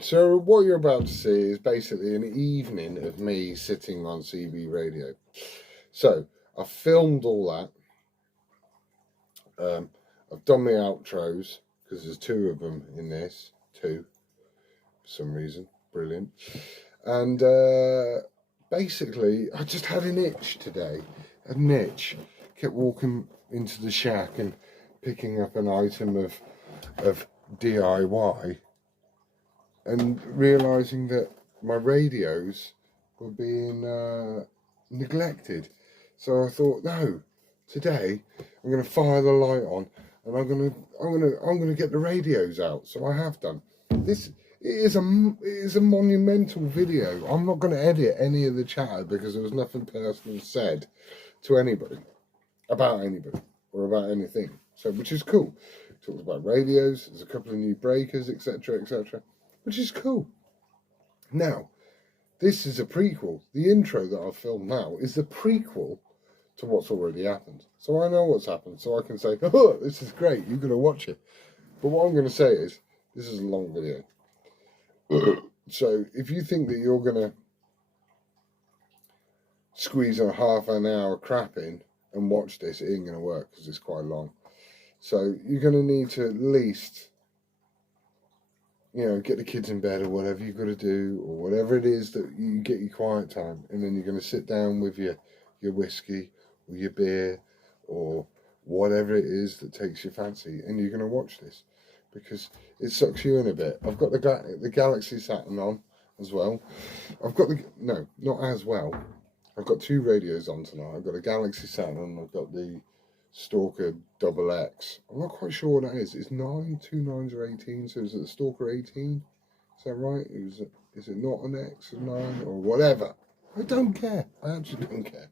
So what you're about to see is basically an evening of me sitting on CB radio. So I've filmed all that. I've done my outros because there's two of them in this. Two, for some reason. Brilliant. And basically, I just had an itch today. An itch. Kept walking into the shack and picking up an item of DIY and realising that my radios were being neglected. So I thought, no, today I'm going to fire the light on and I'm going to get the radios out. So I have done. This it is a monumental video. I'm not going to edit any of the chatter because there was nothing personal said to anybody about anybody or about anything. So which is cool. Talks about radios. There's a couple of new breakers, etc., etc., which is cool. Now, this is a prequel. The intro that I've filmed now is the prequel to what's already happened. So I know what's happened, so I can say, oh, this is great, you're going to watch it. But what I'm going to say is, this is a long video. So if you think that you're going to squeeze a half an hour crap in and watch this, it ain't going to work because it's quite long. So you're going to need to at least, get the kids in bed or whatever you've got to do, or whatever it is that you get your quiet time, and then you're going to sit down with your whiskey or your beer or whatever it is that takes your fancy, and you're going to watch this because it sucks you in a bit. I've got the Galaxy Saturn on as well. I've got not as well. I've got two radios on tonight. I've got a Galaxy Saturn and I've got the Stalker Double X. I'm not quite sure what that is. It's 9, 2 9s or 18. So is it the Stalker 18? Is that right? Is it not an X or 9 or whatever? I don't care. I actually don't care.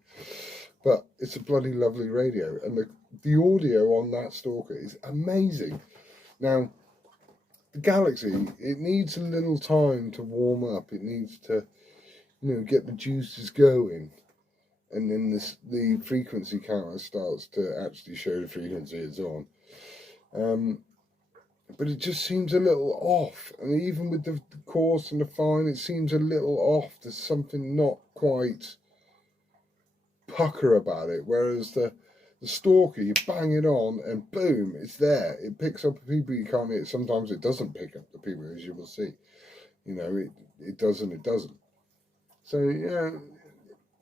But it's a bloody lovely radio, and the audio on that Stalker is amazing. Now, the Galaxy, it needs a little time to warm up. It needs to, get the juices going. And then the frequency counter starts to actually show the frequency it's on. But it just seems a little off. And even with the coarse and the fine, it seems a little off. There's something not quite pucker about it. Whereas the Stalker, you bang it on and boom, it's there. It picks up the people you can't hear. Sometimes it doesn't pick up the people, as you will see. It does and it doesn't. So,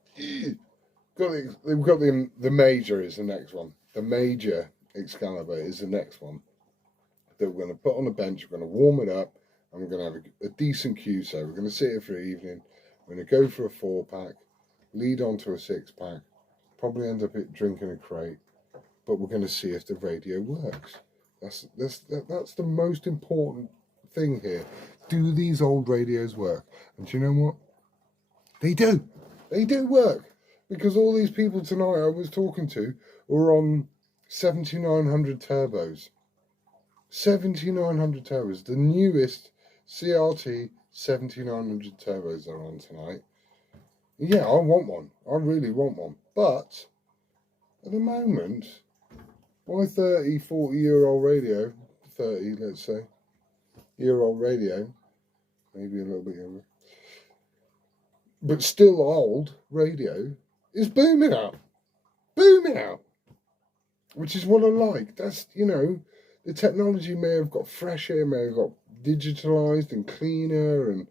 we've got the Major is the next one. The Major Excalibur is the next one that we're going to put on a bench. We're going to warm it up, and we're going to have a decent QSO. We're going to sit here for the evening. We're going to go for a 4-pack, lead on to a 6-pack, probably end up drinking a crate, but we're going to see if the radio works. That's the most important thing here. Do these old radios work? And do you know what? They do. They do work. Because all these people tonight I was talking to were on 7900 turbos. 7900 turbos. The newest CRT 7900 turbos are on tonight. Yeah, I want one. I really want one. But at the moment, my 30, 40-year-old radio, 30, let's say, year-old radio, maybe a little bit younger, but still old radio, is booming out, which is what I like. That's, the technology may have got fresher, may have got digitalized and cleaner and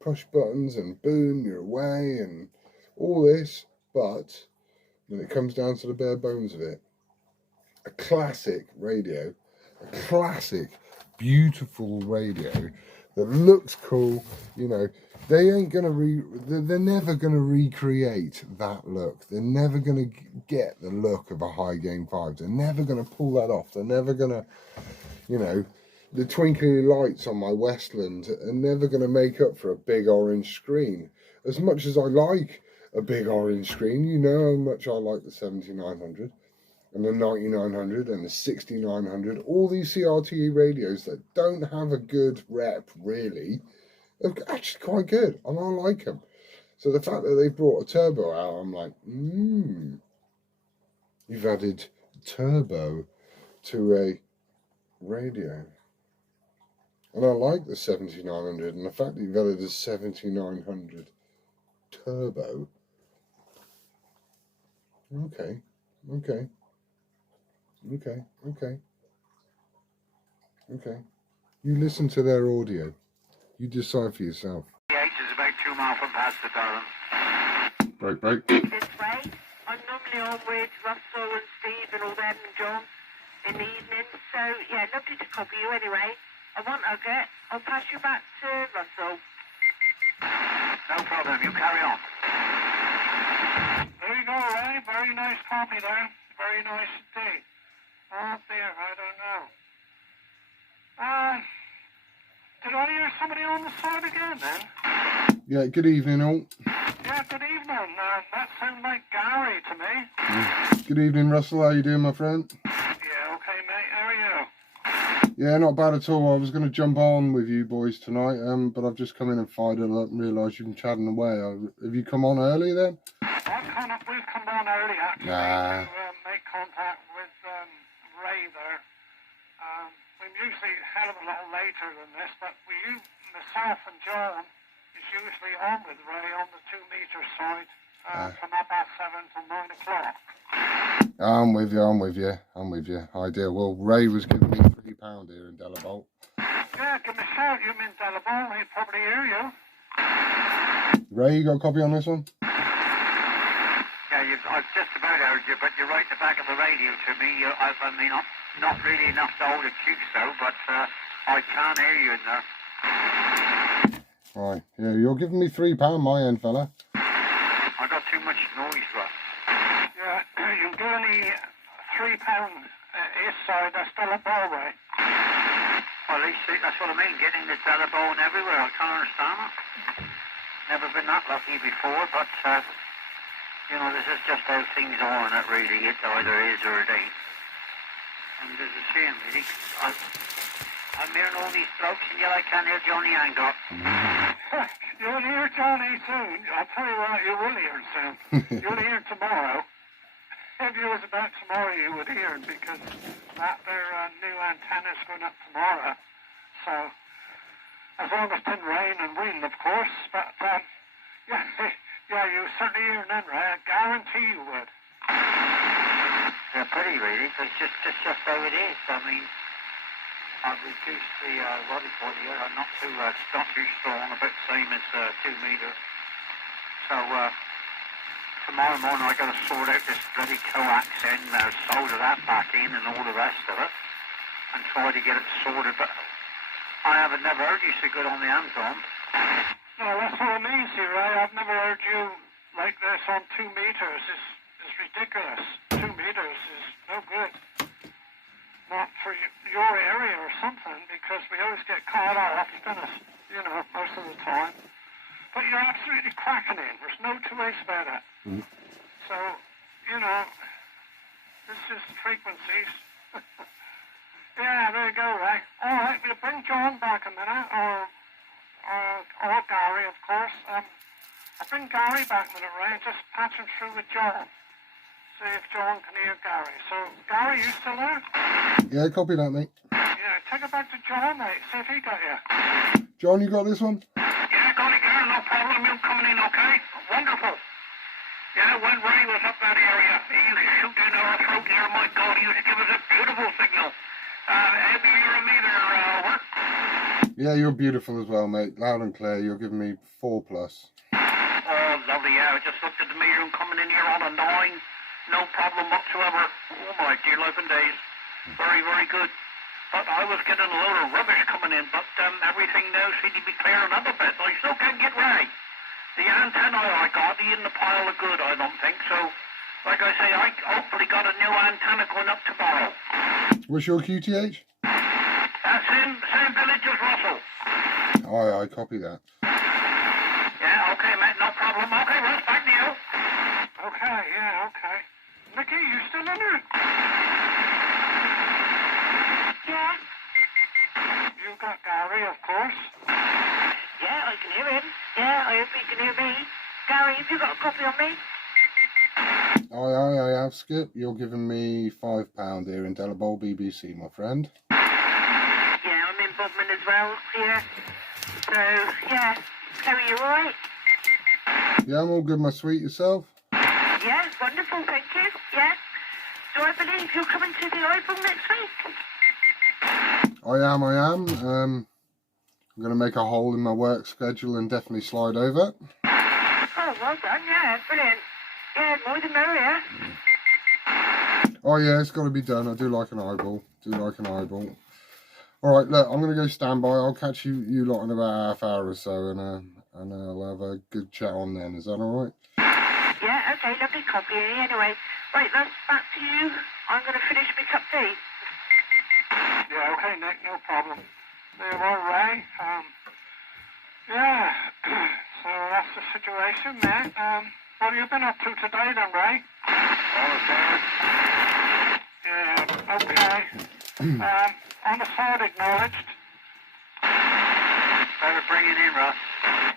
push buttons and boom, you're away and all this, but when it comes down to the bare bones of it, a classic radio, a classic, beautiful radio that looks cool, they ain't gonna they're never gonna recreate that look. They're never gonna get the look of a high gain 5. They're never gonna pull that off. They're never gonna, the twinkly lights on my Westland are never gonna make up for a big orange screen. As much as I like a big orange screen, you know how much I like the 7900 and the 9900 and the 6900. All these CRT radios that don't have a good rep really, they're actually quite good, and I like them. So the fact that they've brought a turbo out, I'm like, you've added turbo to a radio. And I like the 7900, and the fact that you've added a 7900 turbo. Okay, okay, okay, okay, okay. You listen to their audio. You decide for yourself. The H is about 2 miles from past the darling. Break. This way. I'm normally on with Russell and Steve and all them and John in the evening. So, yeah, lovely to copy you anyway. I won't hug it. I'll pass you back to Russell. No problem, you carry on. There you go, Ray. Very nice copy there. Very nice indeed. Oh dear, I don't know. Did I hear somebody on the side again then? Yeah, good evening all. Yeah, good evening. That sounds like Gary to me. Good evening, Russell. How you doing, my friend? Yeah, okay, mate. How are you? Yeah, not bad at all. I was going to jump on with you boys tonight, but I've just come in and fired it up and realised you've been chatting away. Have you come on early then? We've come on early actually to make contact with Ray there. We're usually a hell of a lot later than this, but myself and John is usually on with Ray on the 2 metre side from about 7 till 9 o'clock. I'm with you. Ideal. Well, Ray was giving me £3 here in Delabole. Yeah, give me a shout. You mean Delabole, he'd probably hear you. Ray, you got a copy on this one? Yeah, I've just about heard you, but you're right at the back of the radio to me. I mean, not really enough to hold a QSO, but I can hear you in there. Right, yeah, you're giving me £3 my end, fella. I got too much noise, Russ. Yeah, you're doing the £3 east side, that's still a ballway. Well, at least that's what I mean, getting the telephone everywhere. I can't understand it. Never been that lucky before, but you know, this is just how things are, and it really it either is or it ain't. And it's a shame, really. I'm hearing all these blokes, and yet I can't hear Johnny Hancock. You'll hear Johnny soon. I'll tell you what, you will hear him soon. You'll hear him tomorrow. If it was about tomorrow, you would hear him, because their new antenna's going up tomorrow. So, as long as it didn't rain and wind, of course. But, yeah, you certainly hear them, Ray. I guarantee you would. Yeah, pretty really. It's just how it is. I mean, I've reduced the body for here. I'm not too strong, about the same as 2 metres. So tomorrow morning I got to sort out this bloody coax end, solder that back in and all the rest of it, and try to get it sorted. But I haven't never heard you so good on the Amazon. No, that's what I mean, see, Ray. I've never heard you like this on 2 metres. It's ridiculous. 2 metres is no good. Not for your area or something, because we always get caught off, don't it? You know, most of the time. But you're absolutely cracking in. There's no two ways about it. So, you know, this is frequencies. Yeah, there you go, Ray. All right, we'll bring John back a minute, or Gary, of course. I'll bring Gary back a minute, Ray, and just patch him through with John. See if John can hear Gary. So, Gary, you still there? Yeah, copy that, mate. Yeah, take it back to John, mate. See if he got you. John, you got this one? Yeah, got it, Gary. No problem. You coming in okay? Wonderful. Yeah, when Ray was up that area, he used to shoot down our throat here. My God, he used to give us a beautiful signal. Have you heard me there, work? Yeah, you're beautiful as well, mate. Loud and clear. You're giving me 4+. Oh, lovely. Yeah, I just looked at the meter and coming in here on a 9. No problem whatsoever. Oh my dear life and days. Very, very good. But I was getting a load of rubbish coming in, but everything now seems to be clearing up a bit. I still can't get Ray. The antenna I got, he in the pile of good, I don't think. So, like I say, I hopefully got a new antenna going up tomorrow. What's your QTH? Same village as Russell. I copy that. Yeah, okay, mate, no problem. Okay, Russ, back to you. Okay, yeah, okay. Nicky, you still in there? Yeah? You got Gary, of course. Yeah, I can hear him. Yeah, I hope he can hear me. Gary, have you got a copy on me? I have, Skip. You're giving me £5 here in Delabole BBC, my friend. Yeah, I'm in Bodmin as well here. So, yeah. How are you, alright? Yeah, I'm all good, my sweet. Yourself? Yeah, wonderful, thank you. Yeah. Do I believe you're coming to the Eyeball next week? I am. I'm going to make a hole in my work schedule and definitely slide over. Oh, well done, yeah, brilliant. Yeah, more the merrier. Oh yeah, it's got to be done. I do like an eyeball. All right, look, I'm going to go stand by. I'll catch you lot in about half hour or so, and I'll have a good chat on then. Is that all right? Yeah, okay, lovely copy. Anyway, right, that's back to you. I'm going to finish my cup tea. Yeah, okay, Nick, no problem. There you are, Ray. Yeah, so that's the situation, man. What have you been up to today then, Ray? Yeah, okay. On the side acknowledged. Better bring it in, Russ.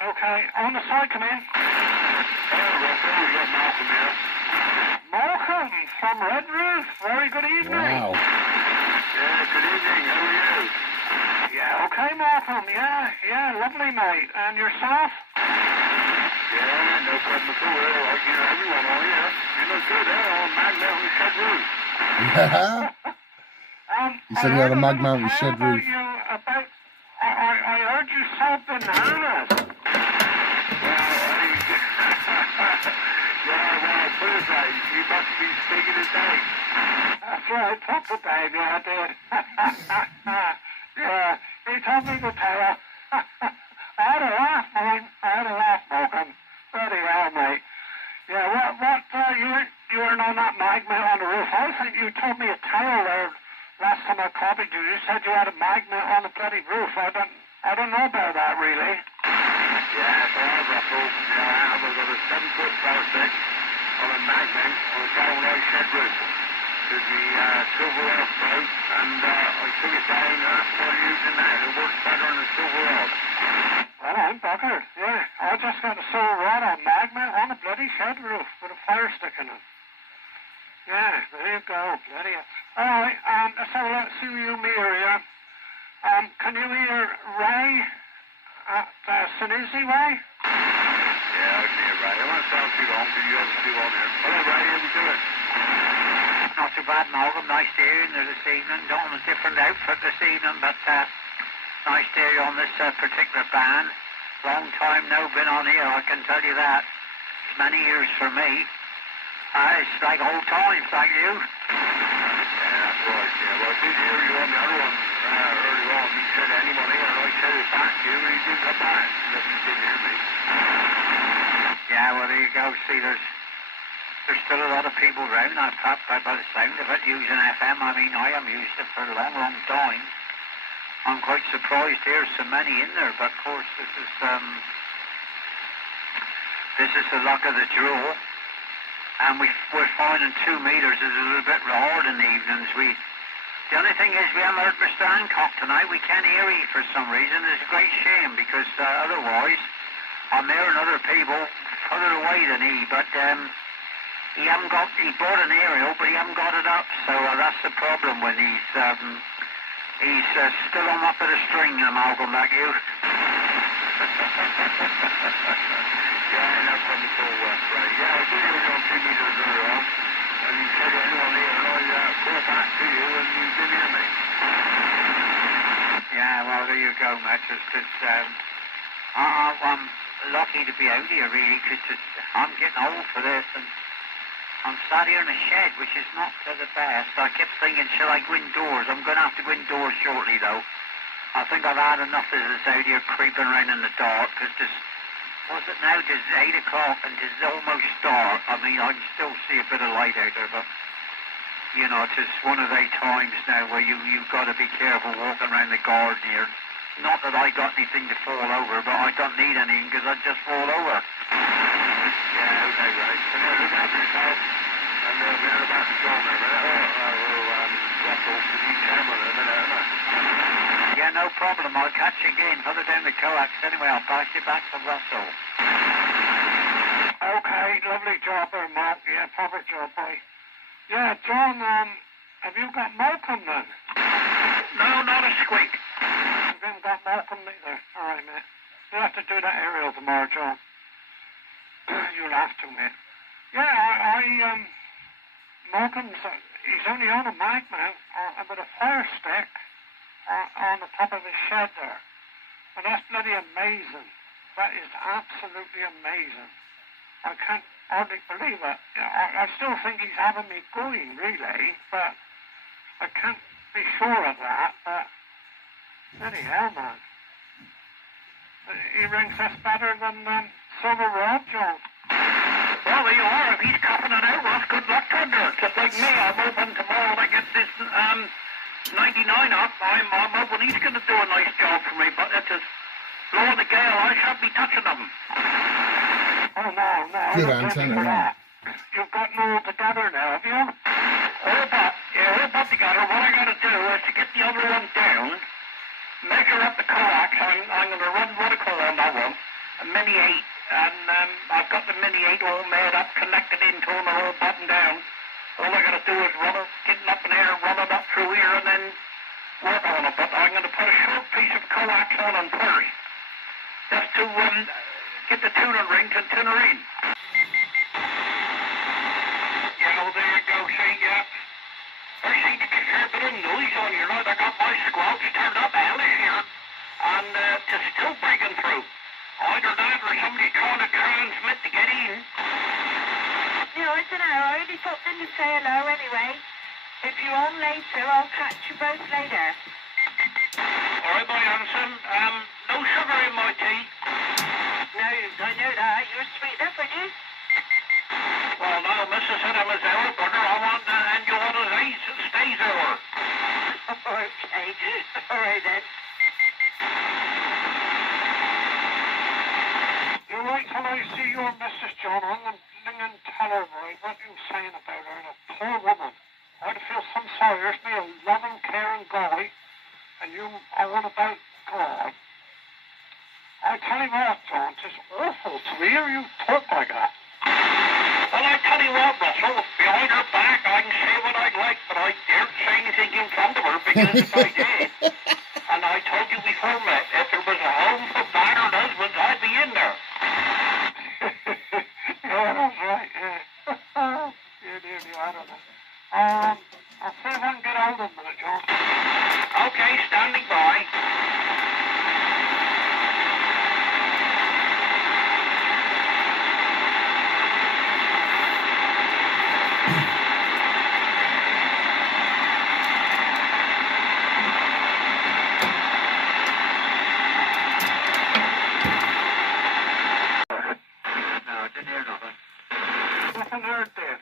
Okay, on the side, come in. We got Malcolm here. Malcolm from Red Roof. Very good evening. Wow. Yeah, good evening. How are you? Yeah, okay, Malcolm. Yeah, lovely, mate. And yourself? Yeah, no problem at all. Like, you know, everyone on here. You look good, eh? On Mag Mountain Shed Roof. He said he had a Mag Mountain shed roof. I heard you sell bananas. Yeah, well, put it right. You must be speaking to Dave. That's right, talk to Dave, yeah, I did. Yeah, he told me to tell you. I had a laugh, man. Malcolm. Bloody hell, mate. Yeah, you weren't on that magnet on the roof. I think you told me a tale there last time I copied you. You said you had a magnet on the bloody roof. I don't know about that, really. Yeah, so I've Russell. Yeah, I've got a 7-foot power stick on a magnet on a downright shed roof. To the silver rod boat, and I took it down and that's what I'm using now. It works better than the silver rod. Well, I'm buggered. Yeah, I just got a silver rod on magnet on a bloody shed roof with a fire stick in it. Yeah, there you go. Bloody hell. All right, so let's see you meet here. Can you hear Ray at Sanusi, Ray? Yeah, I can hear Ray. I won't sound too long because you obviously on here. Hello, Ray. How you doing? Not too bad, Malcolm. Nice to hear you this evening. Not on a different outfit this evening, but nice to hear you on this particular band. Long time no been on here, I can tell you that. Many years for me. It's like old times, like you. Yeah, that's right. Yeah, well, I did hear you on the other one earlier on. You said anyone here, and I said it back to you, and you didn't come back. You didn't hear me. Yeah, well, there you go. See, there's still a lot of people around, by the sound of it, using FM. I mean, I haven't used it for a long, long time. I'm quite surprised there's so many in there, but of course this is the luck of the draw. And we're finding 2 meters is a little bit hard in the evenings. The only thing is we haven't heard Mr. Hancock tonight. We can't hear him for some reason. It's a great shame because otherwise I'm hearing other people further away than he, but he bought an aerial, but he hasn't got it up, so that's the problem when he's still on up at a string, Malcolm, like you. Yeah, no problem at all, Ray. Yeah, I did hear you on 2 meters earlier on, and you said anyone here, and I called back to you, and you didn't hear me. Yeah, well, there you go, Matt. I'm lucky to be out here, really, because I'm getting old for this, and I'm sat here in a shed, which is not the best. I kept thinking, shall I go indoors? I'm going to have to go indoors shortly, though. I think I've had enough of this out here creeping around in the dark, because what's it now? It's 8 o'clock, and it's almost dark. I mean, I can still see a bit of light out there, but, you know, it's one of those times now where you've got to be careful walking around the garden here. Not that I got anything to fall over, but I don't need anything, because I'd just fall over. Yeah, okay, right. So now look after yourself, and we'll be about to John in a minute, Russell, to the camera in a minute, isn't it? Yeah, no problem. I'll catch you again. Further down the coax. Anyway, I'll pass you back to Russell. Okay, lovely job there, Mark. Yeah, proper job, boy. Yeah, John, have you got Malcolm then? No, not a squeak. haven't got Malcolm either. All right, mate. You'll have to do that aerial tomorrow, John. You'll have to, mate. Yeah, Malcolm's, he's only on a mag mount with a fire stick on the top of his shed there. And that's bloody amazing. That is absolutely amazing. I can't hardly believe it. I still think he's having me going, really, but I can't be sure of that, but bloody hell, man. He rings us better than Silver Rob, John. Well, there you are. If he's copping it out, well, good luck, Thunder. Just like me, I'm hoping tomorrow I get this 99 up. I'm hoping he's going to do a nice job for me, but it's just blowing the gale. I shan't be touching them. Oh, no. Good antenna, yeah. You've gotten all together now, have you? All but together. What I got to do is to get the other one down, measure up the coax. I'm going to run vertical on that one, a Mini 8. And I've got the Mini 8 all made up, connected into them, and all buttoned down. All I got to do is run it, get it up in air, run it up through here, and then work on it. But I'm going to put a short piece of coax on them first, just to get the tuning ring to tune her in. Yeah, well, there you go, see, yeah. There seems to be a fair bit of noise on here now. I got my squelch turned up hellish here, and it's still breaking through. Either that or somebody trying to transmit to get in. No, I don't know. I only popped in to say hello anyway. If you're on later, I'll catch you both later. All right, my Anson. No sugar in my tea. No, I know that. You're sweet enough, aren't you? Well, no, Mrs. said I'm a sour butter. I want and you want a nice stay sour. Okay. All right, then. You wait till I see your Mrs. John. I'm going to tell her, right, what you saying about her. And a poor woman. I'd feel some sorry. There's me a loving, caring guy, and you are on about God. I tell you what, John, it's awful to hear you talk like that. Well, I tell you what, Russell, behind her back I can say what I'd like, but I daren't say anything in front of her because if I did, and I told you before, Matt, if there was a home for battered husbands, I'd be in there. Yeah, that's right, yeah. Dear, I don't know. I'll see if I can get hold of them, John. Okay, standing by. Nothing heard, Dave.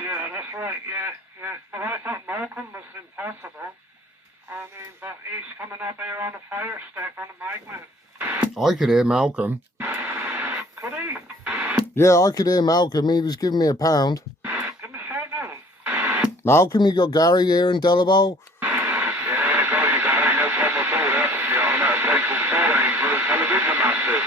Yeah, that's right, yeah. But I thought Malcolm was impossible. I mean, but he's coming up here on a fire stick on a magnet. I could hear Malcolm. Could he? Yeah, I could hear Malcolm. He was giving me a pound. Give me a shout now. Malcolm, you got Gary here in Delabole? Yeah, got you, Gary. No problem at all. You're on that place called 14 for the television masters.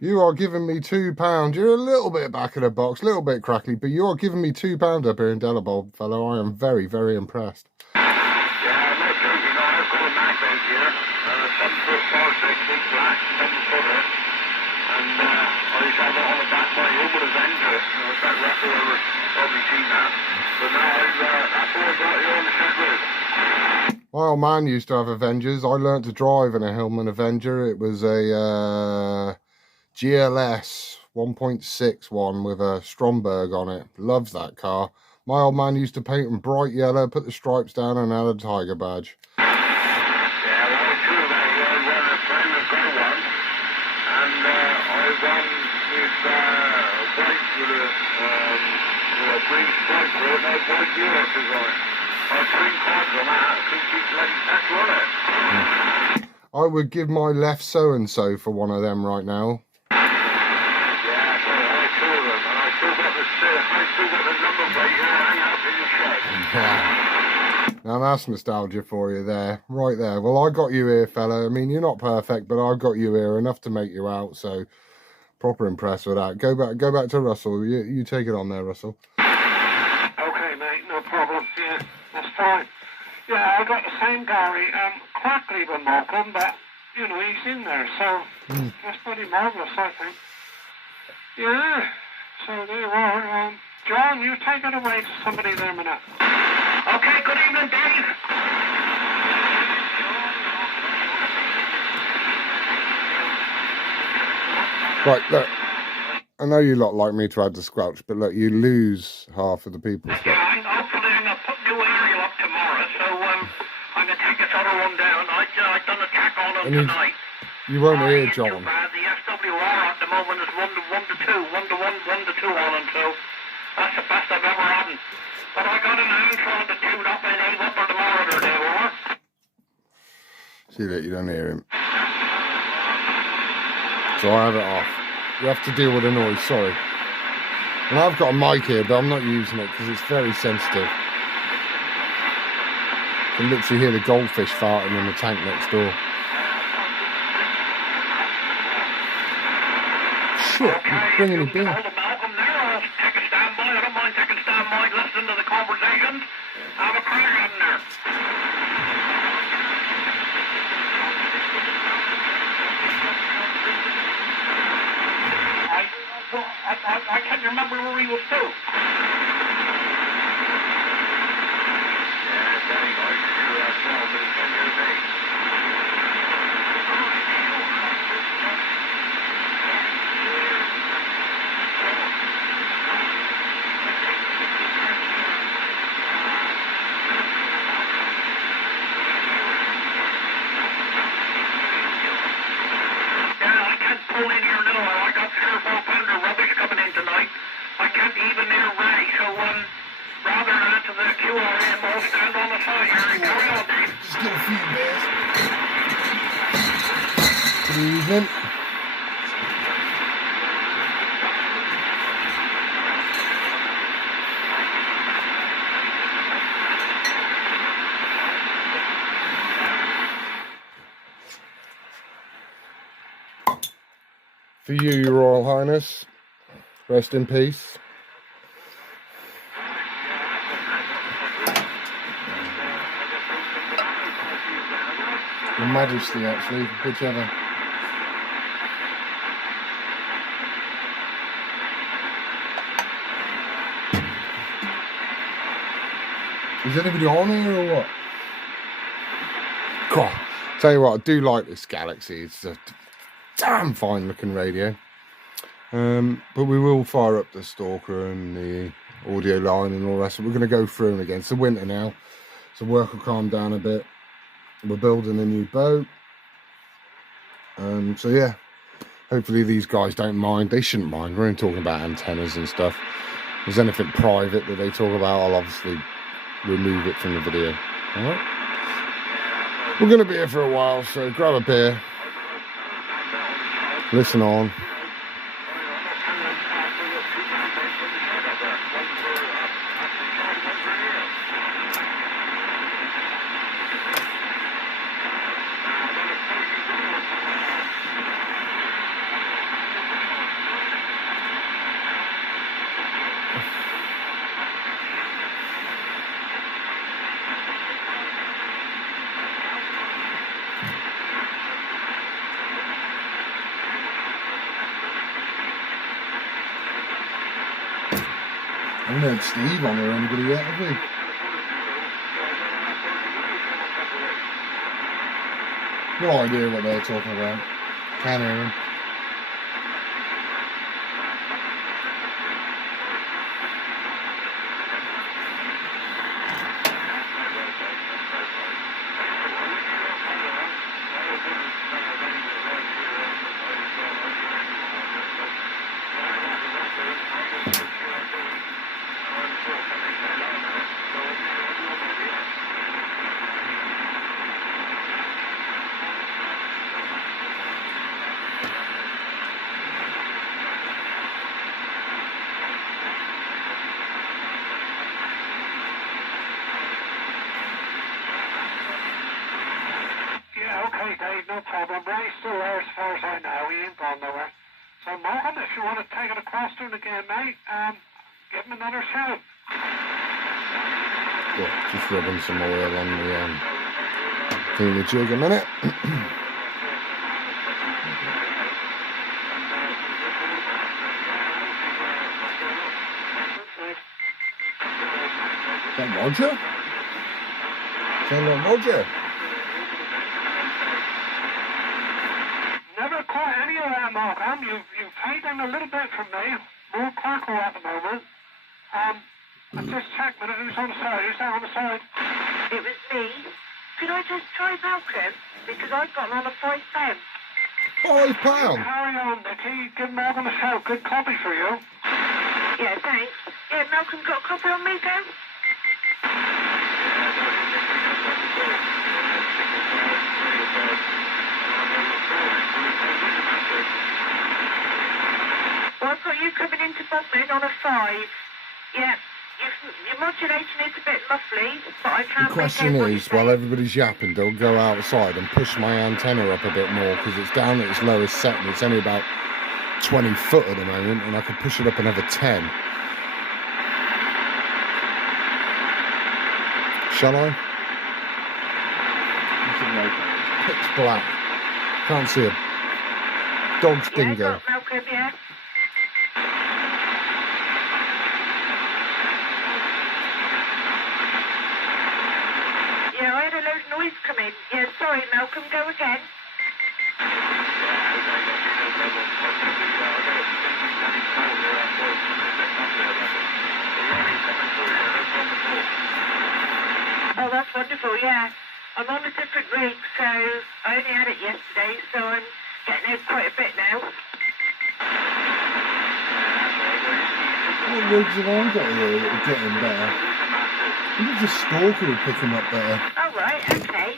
You are giving me £2. You're a little bit back of the box, a little bit crackly, but you are giving me £2 up here in Delabole, fellow. I am very, very impressed. Yeah, I'm not joking. I've got a magnet here. 7 foot 4, 6 feet black, 7 footer. And I used to have it on the back of my home with a Avenger. That record I've probably seen that. But now that's all I've got here on the shed roof. My old man used to have Avengers. I learnt to drive in a Hillman Avenger. It was a GLS 1.61 with a Stromberg on it. Loves that car. My old man used to paint them bright yellow, put the stripes down, and had a tiger badge. Yeah, well, it's true that I won a friend of got one. And I won with white with a green stripe for it, no white Europe design. I had 3 cards on that, I couldn't keep bloody petrol on it. I would give my left so-and-so for one of them right now. Yeah, so I had 2 of them, and I still got the number plate here hanging up in the shed. Now that's nostalgia for you there, right there. Well, I got you here, fella. I mean, you're not perfect, but I got you here enough to make you out. So proper impressed with that. Go back to Russell. You take it on there, Russell. Okay, mate, no problem. Yeah, that's fine. Yeah, I got the same Gary. Quackly with Malcolm, but you know he's in there, so that's pretty marvelous, I think. Yeah. So there you are. John, you take it away to somebody there a minute. Okay, good evening, Dave. Right, look. I know you lot like me to add the squelch, but look, you lose half of the people. Yeah, hopefully I'm going to put new aerial up tomorrow, so I'm going to take this other one down. I've done a tack on them tonight. You won't hear Too John. bad. The SWR at the moment is 1 to 2 on them, so that's the best I've ever had. But I got an answer on to tune up and aim up for tomorrow today, over. See that you don't hear him. So I have it off. You have to deal with the noise, sorry. And I've got a mic here, but I'm not using it because it's very sensitive. You can literally hear the goldfish farting in the tank next door. Shit, you're bringing it down. Hold of Malcolm there, I'll take a standby. I don't mind taking standby, listen to the conversations. Have a crack at in there. I can't remember where he was too. Yeah, very nice. Pull in here now. I got 3 or 4 pounder rubbish coming in tonight. I can't even near Ray, so rather than add to the QRM, I'll stand on the side here and carry on, Dave. Just get a few beers. Good evening. For you, Your Royal Highness, rest in peace. Your Majesty, actually, whichever. Is anybody on here or what? God, tell you what, I do like this Galaxy. It's a damn fine looking radio. But we will fire up the Stalker and the audio line and all that. So we're going to go through them again. It's the winter now, so work will calm down a bit. We're building a new boat. So yeah, hopefully these guys don't mind. They shouldn't mind. We're only talking about antennas and stuff. If there's anything private that they talk about, I'll obviously remove it from the video. Alright? We're going to be here for a while, so grab a beer. Listen on. I haven't heard Steve on or anybody yet, have we? No idea what they're talking about. Can't hear them. right, no problem. Ray's still there as far as I know. He ain't gone nowhere. So, Morgan, if you want to take it across to him again, mate, give him another shout. Yeah, just rubbing some oil on the thingy-jig a minute. Is that Roger? Sound like Roger. Never quite any of that, Malcolm. You've paid in a little bit from me. More crackle at the moment. I just checked with who's on the side. Who's that on the side? It was me. Could I just try Malcolm? Because I've got another £5. £5? Carry on, Nicky. Give Morgan a shout. Good copy for you. Yeah, thanks. Yeah, Malcolm got a copy on me, Dan? Well, I've got you coming into Bodmin on a 5. Yeah, your modulation is a bit muffly, but I can't The question make out is, while everybody's yapping, they'll go outside and push my antenna up a bit more because it's down at its lowest setting. It's only about 20 foot at the moment, and I could push it up another 10. Shall I? Pitch black. Can't see a dog's dingo. Yeah, Malcolm, yeah. Yeah, I had a load of noise come in. Yeah, sorry, Malcolm, go again. Oh, that's wonderful, yeah. I'm on a different rig, so I only had it yesterday, so I'm getting out quite a bit now. What rigs have I got here that are getting better? I think the Stalker would pick them up better. Oh, right, okay.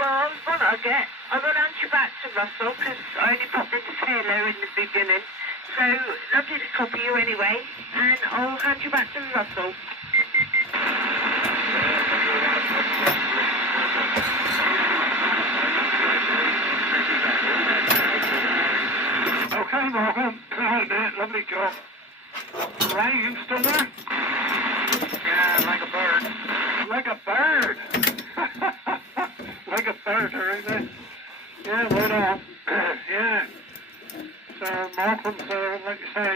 Well, what I'll get, I'm going to hand you back to Russell, because I only popped into say hello in the beginning. So, lovely to copy you anyway, and I'll hand you back to Russell. Okay, Morgan. Good, mate. Lovely job. Ray, you still there? Yeah, like a bird. Like a bird. Like a bird, right there. Yeah, right on. Yeah. So, Malcolm's, like you say,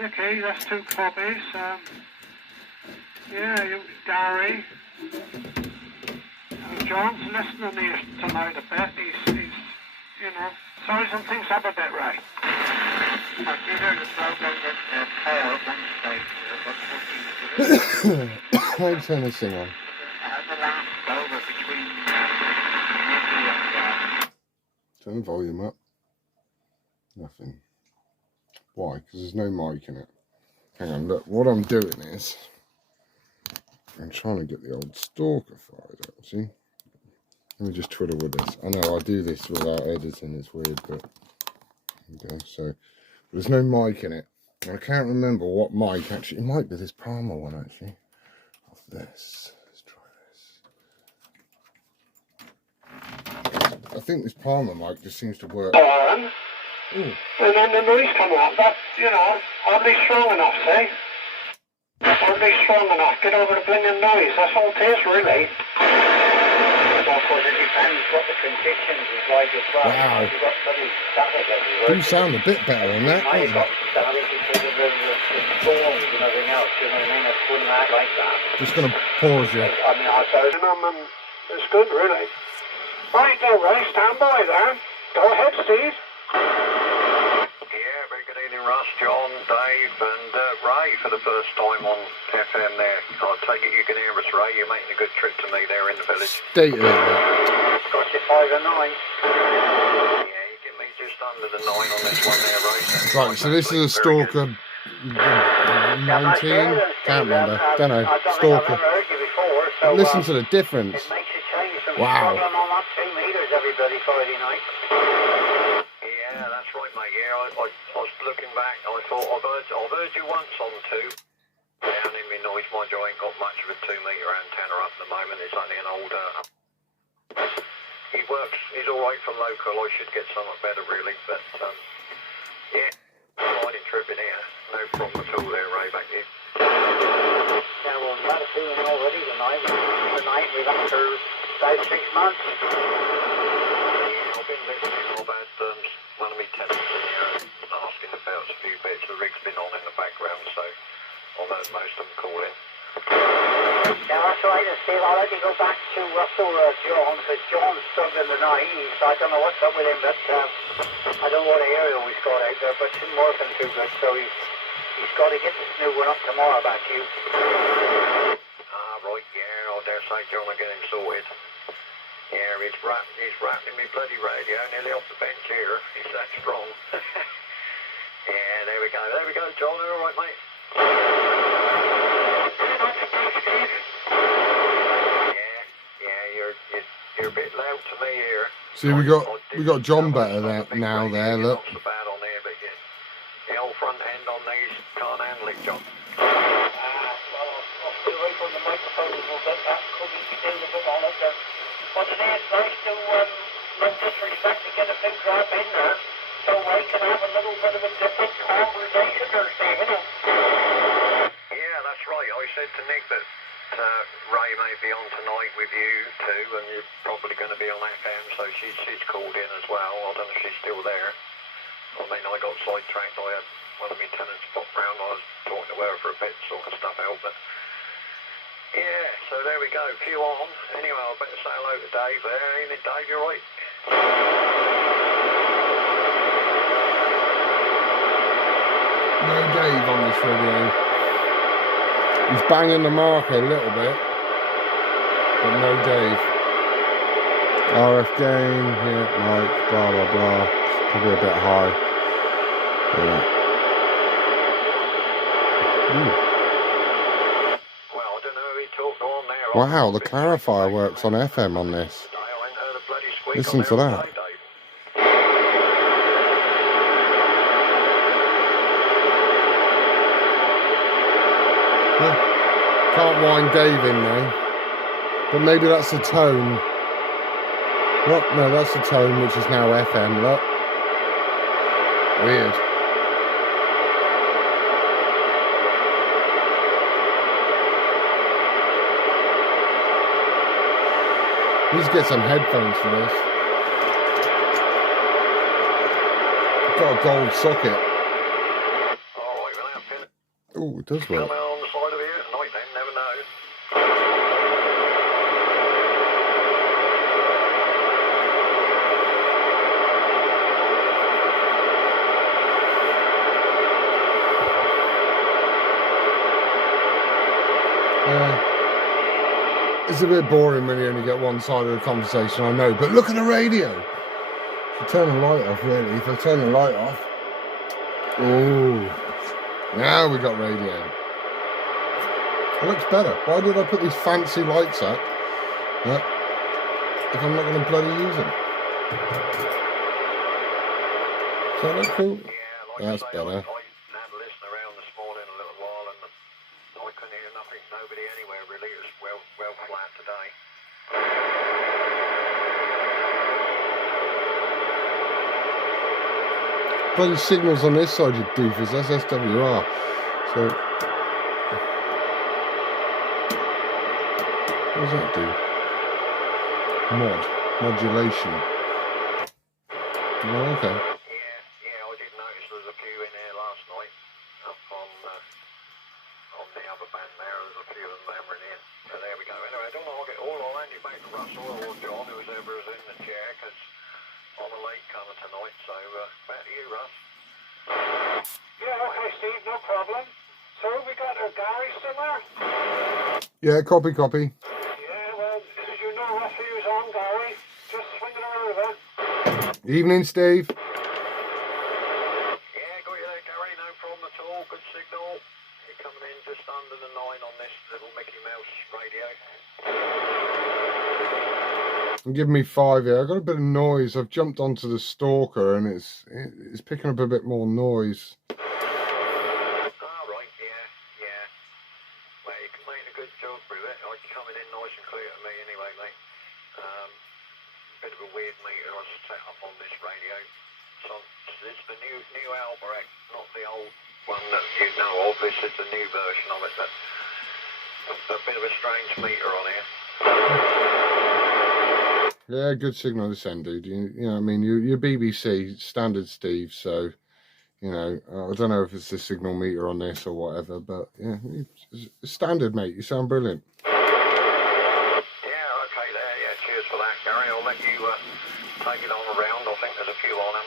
Nicky, that's 2 copies. Yeah, Gary. John's listening to you tonight a bit. He's, you know, sizing things up a bit, right? I did hear the program that power at one stage, but I'll turn this thing on. the last over between Turn the volume up. Nothing. Why? Because there's no mic in it. Hang on, look. What I'm doing is I'm trying to get the old Stalker fired up, see? Let me just twiddle with this. I know I do this without editing, it's weird, but okay, so there's no mic in it. I can't remember what mic actually. It might be this Palmer one actually. Off this. Let's try this. I think this Palmer mic just seems to work. On. Ooh. And then the noise come off. That's, you know, hardly strong enough, see? Hardly strong enough. Get over the blinging noise. That's all it is, really. Of course, it depends what the conditions is like as well. Wow. You've got bloody static everywhere. Do sound a bit better than that, Now don't you've you? got static because of the storms and everything else, you know what I mean? It wouldn't act like that. Just gonna pause you. I mean, I suppose It's good, really. Right there, Ray. Stand by there. Go ahead, Steve. yeah, very good evening, Russ, John, Dave, and Ray for the first time on FM there. I take it you can hear us, Ray. You're making a good trip to me there in the village. State it. Got you 5 and 9. Yeah, you give me just under the 9 on this one there, Ray. Right, so this is a Stalker 19? Can't remember. Don't know. Stalker. Listen to the difference. It makes a change from Wow. struggling on that 2 metres every bloody Friday night. Yeah, that's right, mate. Yeah, I was looking back. I thought I've heard you once on 2. Down in my noise module, I ain't got much of a 2 metre antenna up at the moment. It's only an older. he works, he's alright for local. I should get something better really, but yeah, riding trip in here, no problem at all there, Ray, back here. Yeah, well, you had a feeling already tonight. We've had for about 6 months. Yeah, I've been listening. I've had one of my tenants in here asking about a few bits. The rig's been on in the background, so I've heard most of them calling. Yeah, that's right, and Steve, I'll let you go back to Russell or John, because John's struggling tonight. I don't know what's up with him, but I don't know what area he's got out there, but it's not working too good, so he's got to get this new one up tomorrow back to you. Ah, right, yeah, I dare say John will get him sorted. Yeah, he's rapping me bloody radio nearly off the bench here. He's that strong. Yeah, there we go, John, all right, mate? Yeah, you're a bit loud to me here. See, we got John better there now. There, look. Not so bad on there, but the old front end on these can't handle it, John. Well, I'll stay away from the microphone a little bit. That could be doing a bit on it. But it is nice to, no disrespect to get a big drop in there, so we can have a little bit of a different conversation or Stephen. Yeah, that's right. I said to Nick that Ray may be on tonight with you too, and you're probably going to be on FM, so she's called in as well. I don't know if she's still there. I mean, I got sidetracked. I had one of my tenants pop round. I was talking to her for a bit, sorting stuff out, but yeah, so there we go. Few on. Anyway, I better say hello to Dave there. Ain't it, Dave? You right? No Dave on this radio. He's banging the marker a little bit, but no Dave. RF gain, yeah, mic, blah blah blah. Probably a bit high. Yeah. Well, I don't know who he talked on there. Wow, the clarifier works on FM on this. I ain't heard a bloody squeak Listen on to there that. all day, Dave. Can't wind Dave in though. But maybe that's the tone. What? No, that's the tone which is now FM, look. Weird. Need to get some headphones for this. Got a gold socket. Alright, well, that pin Oh, it does come work. out on the side of here tonight then, never know. It's a bit boring when you only get one side of the conversation, I know, but look at the radio. If I turn the light off, really, if I turn the light off. Oh, now we got radio. It looks better. Why did I put these fancy lights up if I'm not going to bloody use them? Does that look cool? Yeah, That's I say, better. I had a listen around this morning a little while and I couldn't hear nothing, nobody anywhere really. It was well flat today. Bloody signals on this side, you doofus. That's SWR. So, what does that do? Modulation. Oh, okay. Yeah, I did notice there was a few in there last night up on the other band there. There's a few of them hammering in. So there we go. Anyway, I don't know. I'll hand you back to Russell or John, whoever is in the chair, because I'm a late comer tonight. So back to you, Russ. Yeah, okay, Steve, no problem. So we got our Gary still there? Yeah, copy. Yeah, well, as you know, refuge on Gary. Just swinging around with that. Evening, Steve. Yeah, got you there, Gary. No problem at all. Good signal. You're coming in just under the 9 on this little Mickey Mouse radio. And give me 5 here. I got a bit of noise. I've jumped onto the stalker and it's picking up a bit more noise. Right, yeah. Well, you can make a good job with it. You're coming in nice and clear to me anyway, mate. Bit of a new Albrecht, not the old one that you know of. This is the new version of it. That's a bit of a strange meter on here. Yeah, good signal this end, dude. You know what I mean? You're BBC, standard Steve, so, you know, I don't know if it's the signal meter on this or whatever, but, yeah, it's standard, mate. You sound brilliant. Yeah, okay there. Yeah, cheers for that, Gary. I'll let you take it on around. I think there's a few on them.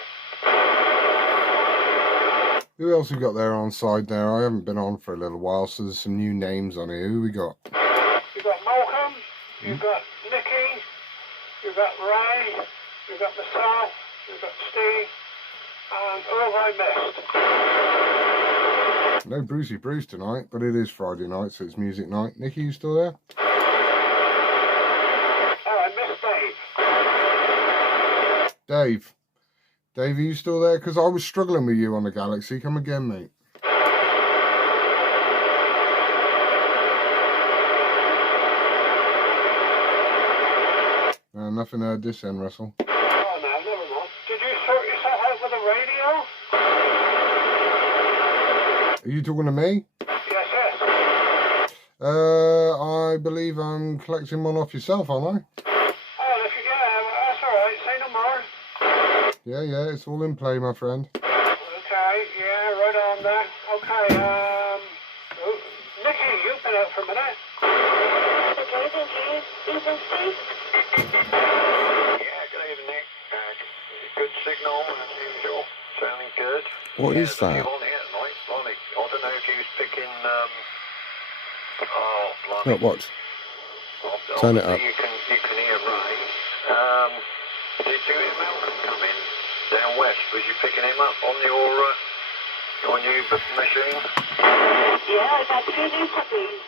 Who else we got there on side there? I haven't been on for a little while, so there's some new names on here. Who we got? You've got Malcolm, you've got Nicky, you've got Ray, you've got myself, you've got Steve, and who have I missed? No Brucey Bruce tonight, but it is Friday night, so it's music night. Nicky, you still there? Oh, I missed Dave. Dave. Dave, are you still there? Because I was struggling with you on the Galaxy. Come again, mate. Nothing heard this end, Russell. Oh, no, never mind. Did you sort yourself out with a radio? Are you talking to me? Yes, yes. I believe I'm collecting one off yourself, aren't I? Oh, if you get it, that's all right. Say no more. Yeah, it's all in play, my friend. Okay, yeah, right on there. Okay, Nicky, you've been out for a minute. Okay, thank you. Evening, Steve. Yeah, good evening. Good signal as usual. Sounding good. What is there's a that? few on here, Mike. Blimey. I don't know if you was picking. Oh, blimey. Look, watch. Turn it up. You can hear Ray. Did you hear Malcolm come in down west? Was you picking him up on your new machine? Yeah, I've had 2 new puppies.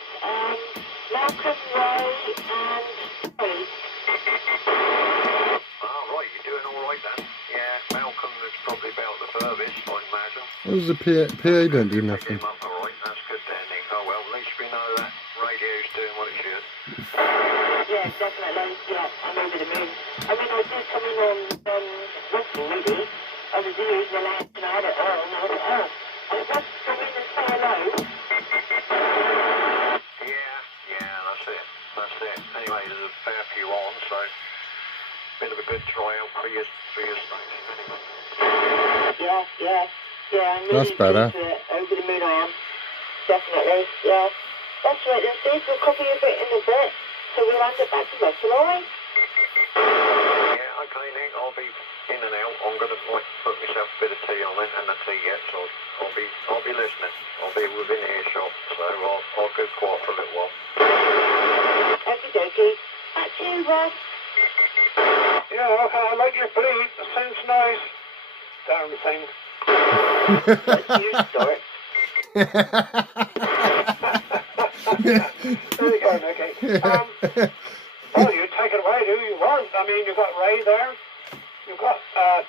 Malcolm, Ray, and Ray. Oh, right, you're doing all right then. Yeah, Malcolm is probably about the furthest, I imagine. What was the PA don't do nothing? Pick him up, all right, that's good then, Nick. Oh, well, at least we know that radio's doing what it should. Yeah, definitely. Yeah, I'm over the moon. I mean, I did come in on Wednesday, really. I was here in the last and I had it all, and I was like, oh, I just come in and say hello. Yeah, that's it. Anyway, there's a fair few on, so bit of a good trial for your station anyway. Yeah, I'm really That's better. Over the moon I am. Definitely, yeah. That's right, then Steve, we'll copy a bit in a bit, so we'll hand it back to Russell, alright? Yeah, okay, Nick, I'll be in and out. I'm going to put myself a bit of tea on it and the tea yet, so I'll be listening. I'll be within earshot, so I'll go quiet for a little while. Okie dokie. Back to you, Russ. Yeah, okay, I like your bleed. It sounds nice. Darn thing. That's you, Stuart. There you go, Nicky. Well, you take it away, who you want. I mean, you've got Ray there. You've got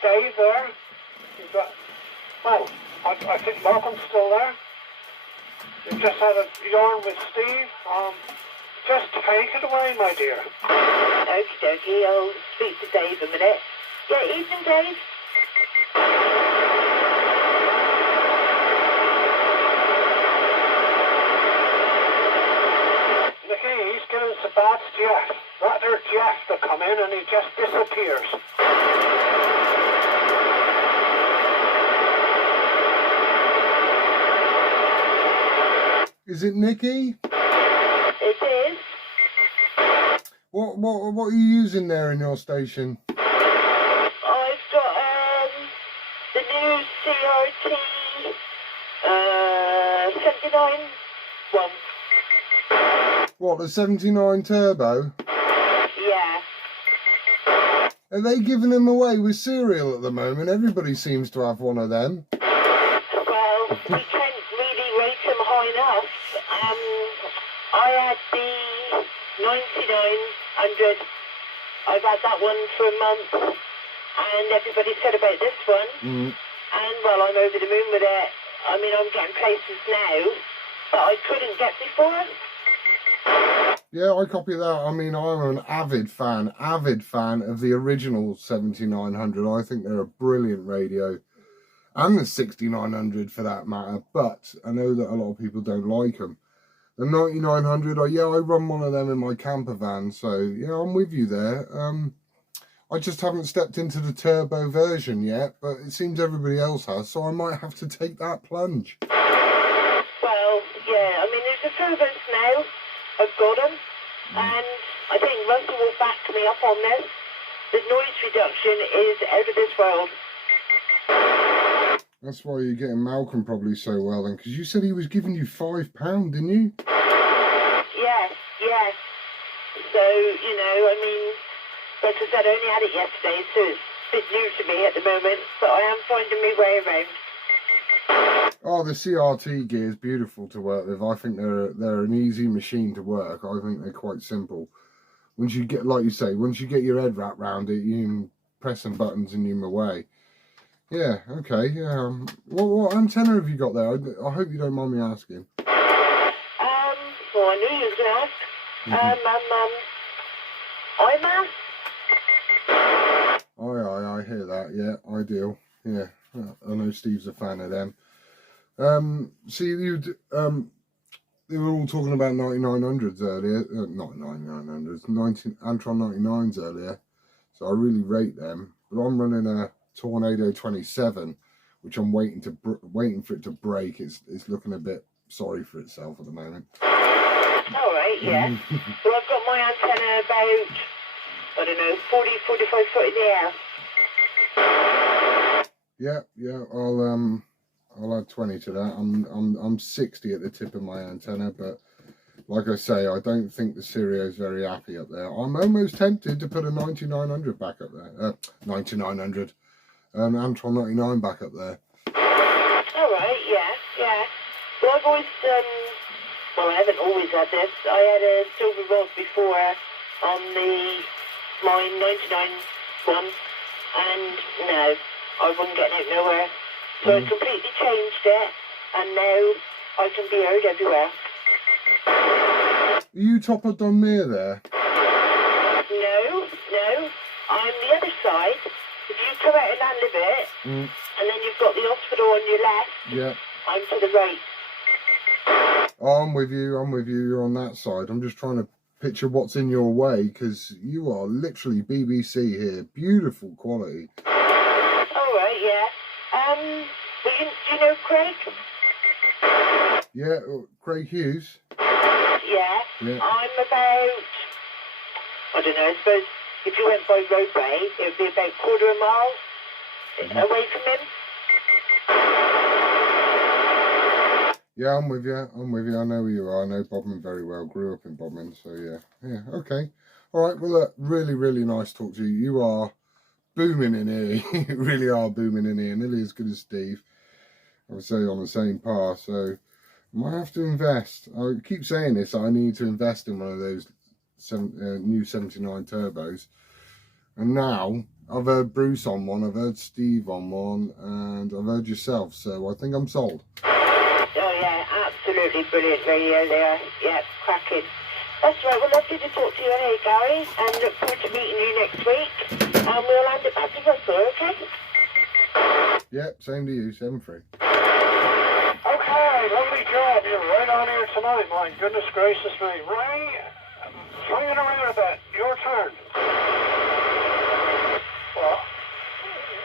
Dave there. You've got, well, I think Malcolm's still there. You've just had a yarn with Steve. Just take it away, my dear. Okie dokie, I'll speak to Dave a minute. Yeah, evening, Dave. Nicky, he's giving us a bad Jeff. That there Jeff to come in and he just disappears. Is it Nicky? It is. What are you using there in your station? I've got the new CRT 79 one. What, the 79 Turbo? Yeah. Are they giving them away with cereal at the moment? Everybody seems to have one of them. Well, we can't really rate them high enough. I had the 9900. I've had that one for a month, and everybody said about this one. And well, I'm over the moon with it. I mean, I'm getting places now that I couldn't get before. Yeah, I copy that. I mean, I'm an avid fan of the original 7900. I think they're a brilliant radio. and the 6900 for that matter, but I know that a lot of people don't like them. The 9900, yeah, I run one of them in my camper van, so yeah, I'm with you there. I just haven't stepped into the turbo version yet, but it seems everybody else has, so I might have to take that plunge. Well, yeah, I mean, there's a turbos now. I've got them, and I think Russell will back me up on this. The noise reduction is out of this world. That's why you're getting Malcolm probably so well then, because you said he was giving you £5, didn't you? Yes, yes. So, you know, I mean, like I said, I only had it yesterday, so it's a bit new to me at the moment, but I am finding my way around. Oh, the CRT gear is beautiful to work with. I think they're an easy machine to work. I think they're quite simple. Once you get, like you say, once you get your head wrapped around it, you can press some buttons and you're away. Yeah, okay. What antenna have you got there? I hope you don't mind me asking. Well, I knew you was going to ask. IMAX? I hear that. Yeah, ideal. Yeah, I know Steve's a fan of them. See, they were all talking about 9900s earlier. Not 9900s, Antron 99s earlier. So I really rate them. But I'm running a Tornado 27, which I'm waiting for it to break. It's looking a bit sorry for itself at the moment. Alright, yeah. Well, I've got my antenna about, I don't know, 40, 45 foot in the air. Yeah, I'll add 20 to that. I'm 60 at the tip of my antenna, but like I say, I don't think the Serio's very happy up there. I'm almost tempted to put a 9900 back up there. 9900. Antron 99 back up there. Alright, yeah. Well, I've always, well, I haven't always had this. I had a silver rod before on my 99 one, and no, I wasn't getting out nowhere. So I completely changed it, and now I can be heard everywhere. Are you top of Dunmere there? No, I'm the other side. If you come out of Landlevet, and then you've got the hospital on your left, yeah, I'm to the right. Oh, I'm with you, you're on that side. I'm just trying to picture what's in your way, because you are literally BBC here. Beautiful quality. Alright, yeah. Do you know Craig? Yeah, Craig Hughes. Yeah. I'm about, I don't know, I suppose if you went by roadway, it would be about a quarter of a mile away from him. Yeah, I'm with you. I know who you are. I know Bodmin very well. Grew up in Bodmin, so yeah, okay. All right. Well, look, really, really nice to talk to you. You are booming in here. You really are booming in here. Nearly as good as Steve. I would say on the same par. So I might have to invest. I keep saying this. I need to invest in one of those new 79 turbos. And now I've heard Bruce on one. I've heard Steve on one, and I've heard yourself. So I think I'm sold. Oh yeah, absolutely brilliant radio there. Yeah, cracking. That's right, well lovely to talk to you anyway, Gary, and look forward to meeting you next week. And we'll hand it back to Russell, okay? Yep, same to you, 7-3. Okay, lovely job. You're right on here tonight. My goodness gracious me. Ray, swinging around a bit. Your turn. Well,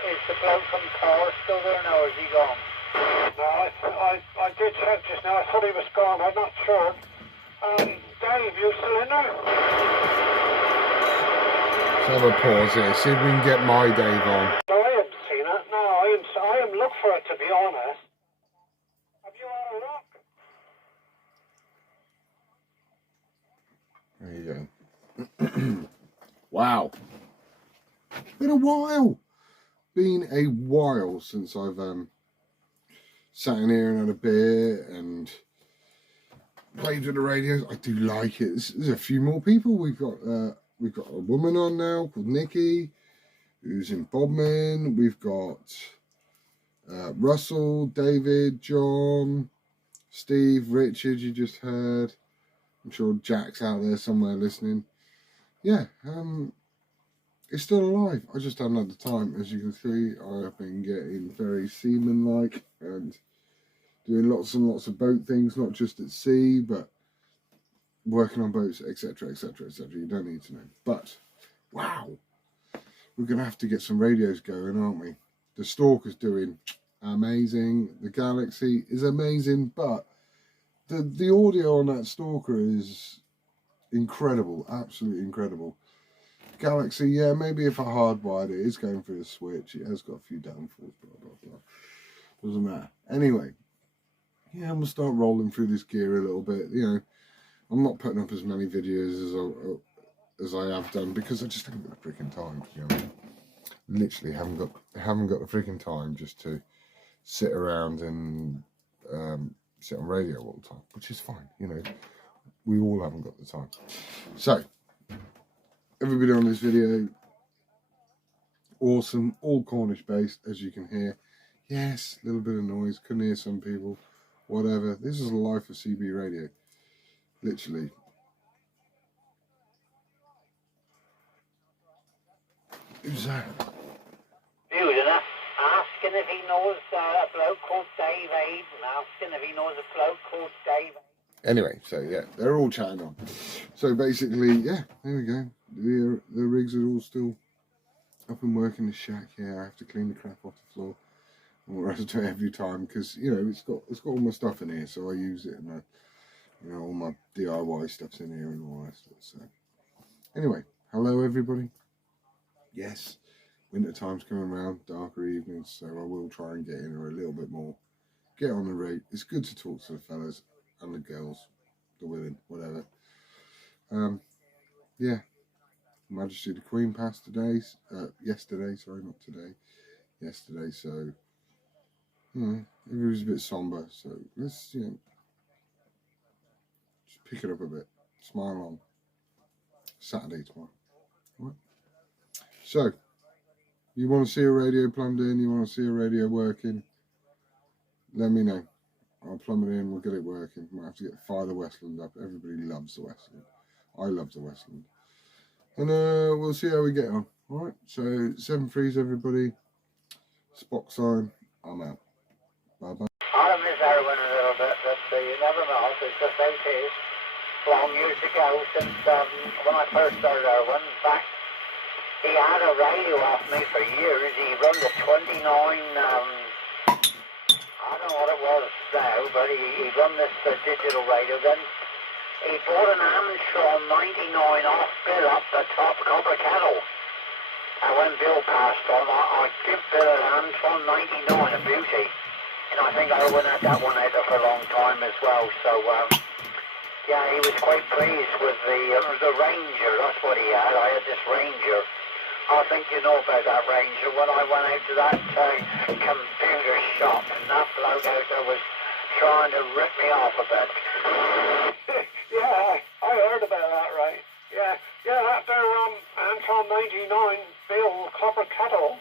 is the bloke from the tower still there now, or is he gone? No, I did check just now. I thought he was gone. I'm not sure. Dave, you still in there? Let's have a pause here. See if we can get my Dave on. No, I haven't seen it. No, I am look for it, to be honest. Have you had a look? There you go. Wow. Been a while. Been a while since I've sat in here and had a beer and played with the radios. I do like it. There's a few more people. We've got a woman on now called Nikki, who's in Bodmin. We've got Russell, David, John, Steve, Richard. You just heard. I'm sure Jack's out there somewhere listening. Yeah. it's still alive. I just haven't had the time. As you can see, I have been getting very seaman-like and doing lots and lots of boat things, not just at sea, but working on boats, etc., etc., etc. You don't need to know. But, wow, we're going to have to get some radios going, aren't we? The Stalker's doing amazing. The Galaxy is amazing, but the audio on that Stalker is incredible, absolutely incredible. Galaxy, yeah, maybe if I hardwired it, it's going through a switch. It has got a few downfalls, blah, blah, blah. Doesn't matter. Anyway, yeah, I'm going to start rolling through this gear a little bit. You know, I'm not putting up as many videos as I have done because I just haven't got the freaking time, to be honest. Literally haven't got the freaking time just to sit around and sit on radio all the time, which is fine. You know, we all haven't got the time. So, everybody on this video, awesome, all Cornish based, as you can hear. Yes, a little bit of noise, couldn't hear some people, whatever. This is the life of CB radio, literally. Who's that? Good enough. Asking if he knows a bloke called Dave Aid, and asking if he knows a bloke called Dave. Anyway, so yeah, they're all chatting on. So basically, yeah, there we go. The rigs are all still up and working the shack. Yeah, I have to clean the crap off the floor and all the rest of it every time because you know it's got all my stuff in here, so I use it, and you know all my DIY stuff's in here and all that stuff. So anyway, hello everybody. Yes, winter time's coming around, darker evenings, so I will try and get in there a little bit more. Get on the rig. It's good to talk to the fellas and the girls, the women, whatever. Yeah. Majesty the Queen passed yesterday, sorry, not today. Yesterday, so you know, it was a bit somber, so let's just pick it up a bit. Smile on. Saturday tomorrow. Right. So, you want to see a radio plumbed in, you want to see a radio working, let me know. I'll plumb it in, we'll get it working. Might have to fire the Westland up. Everybody loves the Westland. I love the Westland. And we'll see how we get on. Alright, so 7-3s everybody. Spock sign, I'm out. Bye bye. I miss Erwin a little bit, but you never know. It's just how it is. Long years ago, since when I first started Erwin, in fact, he had a radio off me for years. He run the 29, I don't know what it was now, but he run this digital radio. Then he bought an Armstrong 99 off Bill up the top copper kettle. And when Bill passed on, I give Bill an Armstrong 99, a beauty. And I think Erwin had that one out there for a long time as well. So, yeah, he was quite pleased with the Ranger. That's what he had. I had this Ranger. I think you know about that Ranger. When I went out to that computer shop, and that bloke out there was trying to rip me off a bit. Yeah, I heard about that, right? Yeah, that there Antron 99 Bill Copper Kettle.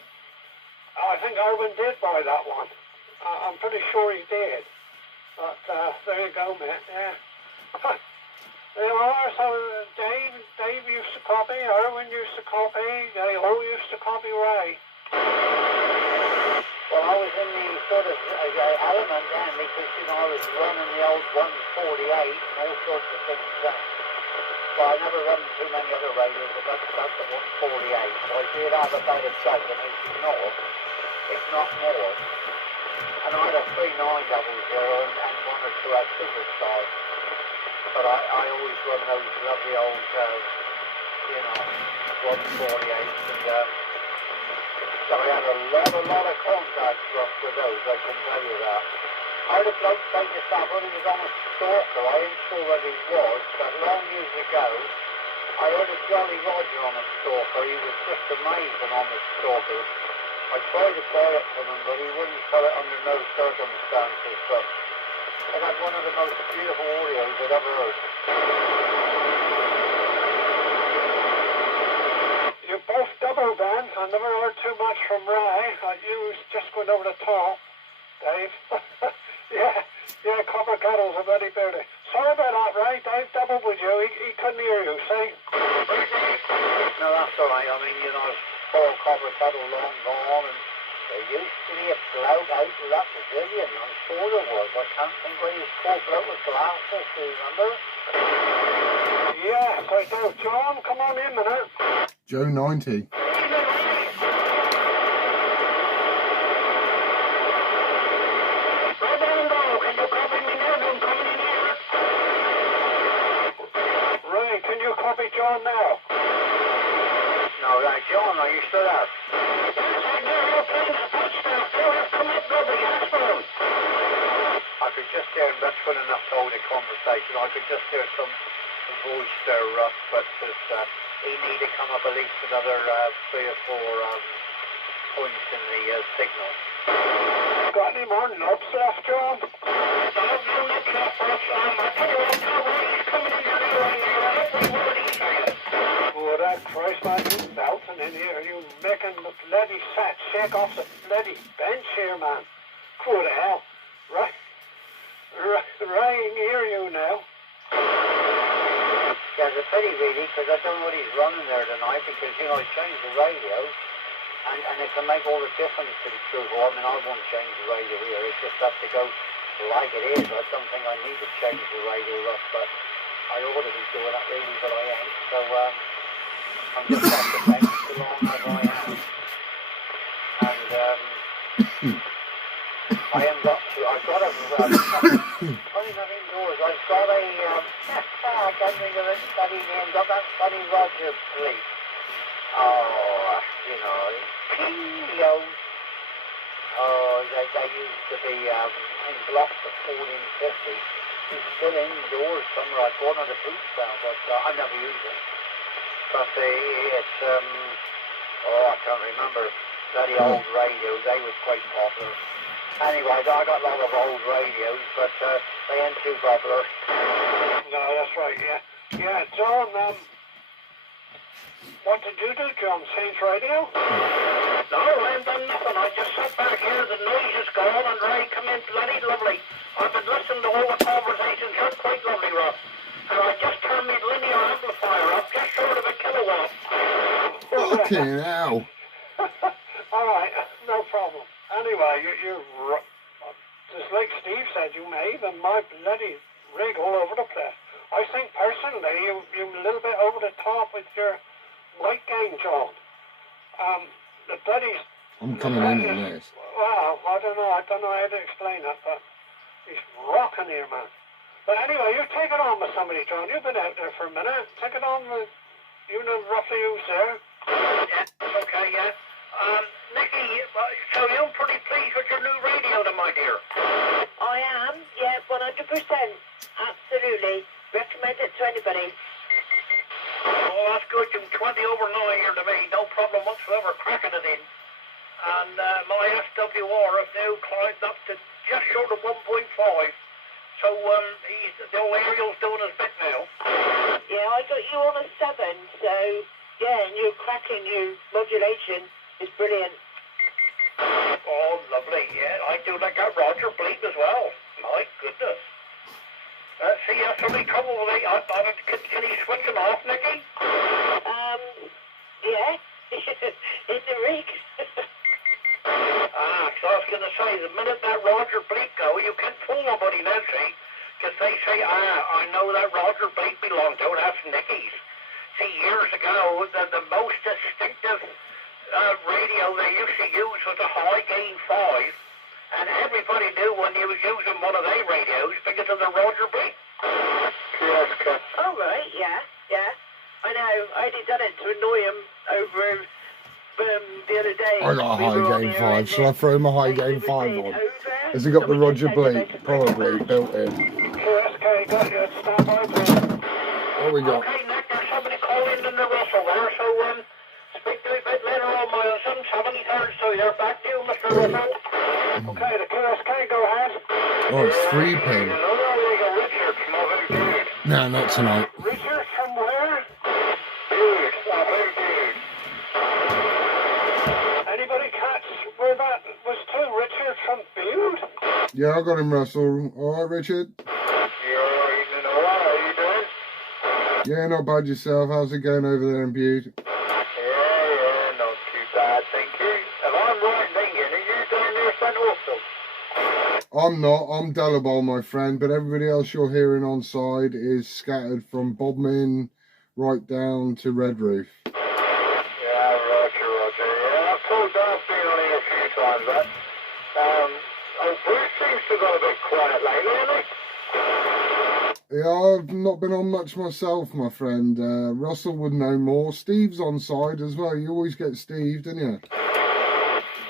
I think Erwin did buy that one. I'm pretty sure he did. But there you go, mate. Yeah. There you are. So Dave used to copy, Erwin used to copy, they all used to copy Ray. Well, I was in the sort of element then because, you know, I was running the old 148 and all sorts of things then. Well, I never run too many other radios, but that's the 148. So I did have about a dozen, as you know, if not more. And I had a 3900 and one or two had Superstars. But I always run those lovely old, you know, 148s, and so I had a lot of contacts with those, I can tell you that. I had a bloke say just that when he was on a Stalker, I ain't sure where he was, but long years ago, I heard a Jolly Roger on a Stalker. He was just amazing on the Stalker. I tried to buy it from him, but he wouldn't sell it under no circumstances, but it had one of the most beautiful audios I'd ever heard. You both doubled then. I never heard too much from Ray. You was just going over the top, Dave. yeah, Copper Kettle's a very beauty. Sorry about that, Ray. Dave doubled with you. He couldn't hear you, see? No, that's all right. I mean, you know, that are long gone, and there used to be a bloke out of that pavilion. I'm sure there was. I can't think what he was called. Bloke with glasses, do you remember? Yes, I do. John, come on in a minute. Joe 90. Ray, can you copy John now? No, John, are you still out? I could just hear, that's when enough to hold a conversation, I could just hear some voice there, Russ, but he need to come up at least another 3 or 4 points in the signal. Got any more nuts left, John? Oh, that Christ, man, you bouncing in here, you making the bloody sat shake off the bloody bench here, man. Good hell. Right, I hear you now. Yeah, it's a pity really, because I don't know what he's running there tonight, because, you know, he changed the radio, and it can make all the difference to the truth. I mean, I won't change the radio here, it's just have to go like it is. I don't think I need to change the radio, Russ, but I ought to be doing that really, but I ain't. So, I'm just off the bench as long as I am. And, I am got to, I've got a, funny not indoors, I've got a, I can't think of it, bloody name, got that bloody Roger Bleak. Oh, you know, P.O. Oh, they used to be in blocks of 40 and 50. He's still indoors somewhere. I bought another boots now, but I never used it. But it's, I can't remember. Bloody old radios, they was quite popular. Anyway, I got a lot of old radios, but they ain't too popular. No, that's right, yeah. Yeah, John, what did you do, John? Change radio? No, I ain't done nothing. I just sat back here, the noise is gone, and Ray come in bloody lovely. I've been listening to all the conversations, you're quite lovely, Ross. And I just turned my linear amplifier up, just short of a kilowatt. Fucking hell. Alright, no problem. Anyway, you're just like Steve said, you may even my bloody rig all over the place. I think personally you're a little bit over the top with your mic game, John. The bloody... I'm coming in on this. Well, I don't know how to explain that, but he's rocking here, man. But anyway, you take it on with somebody, John. You've been out there for a minute. Take it on with, you know roughly who's there. Yeah, okay, yeah. Nicky, so you're pretty pleased with your new radio then, my dear? I am, yeah, 100%. Absolutely. Recommend it to anybody. Oh, that's good. You're 20 over 9 here to me. No problem whatsoever cracking it in. And my SWR have now climbed up to just short of 1.5. So the old aerial's doing his bit now. Yeah, I got you on a 7, so yeah, and you're cracking, your modulation is brilliant. Oh, lovely, yeah. I do like that Roger Bleep as well. My goodness. See, that's the only trouble with me. Can he switch it off, Nicky? Yeah, in the rig. So I was going to say, the minute that Roger Bleep go, you can't fool nobody now, see? Because they say, I know that Roger Bleep belonged to, that's Nicky's. See, years ago, the most distinctive radio they used to use was a high gain 5. And everybody knew when he was using one of their radios because of the Roger Bleep. Oh, right, yeah. I know, I only done it to annoy him over the other day. I got a high gain 5. Shall I throw my high gain 5 on? Has he got the Roger Bleep? Probably built in. QSK, got you. Stand by, please. What we got? Okay, Nick, there's somebody calling in the Russell there, so speak to me a bit later on, my son. 73rd, so you're back to you, Mr. Russell. Okay, the QSK, go ahead. Oh, it's 3 pin. Richard from over Dude. No, not tonight. Richard from where? Dude, over Dude. Anybody catch where that was to? Richard from Bude? Yeah, I got him, Russell. Alright, Richard? Yeah, not bad yourself. How's it going over there in Bude? Yeah, not too bad, thank you. I'm not. I'm Delabole, my friend, but everybody else you're hearing on side is scattered from Bodmin right down to Red Roof. Yeah, roger. Yeah, I've told Darth been on here a few times, that. Bruce seems to have got a bit quiet lately, hasn't he? Yeah, I've not been on much myself, my friend. Russell would know more. Steve's on side as well. You always get Steve, don't you? Yeah,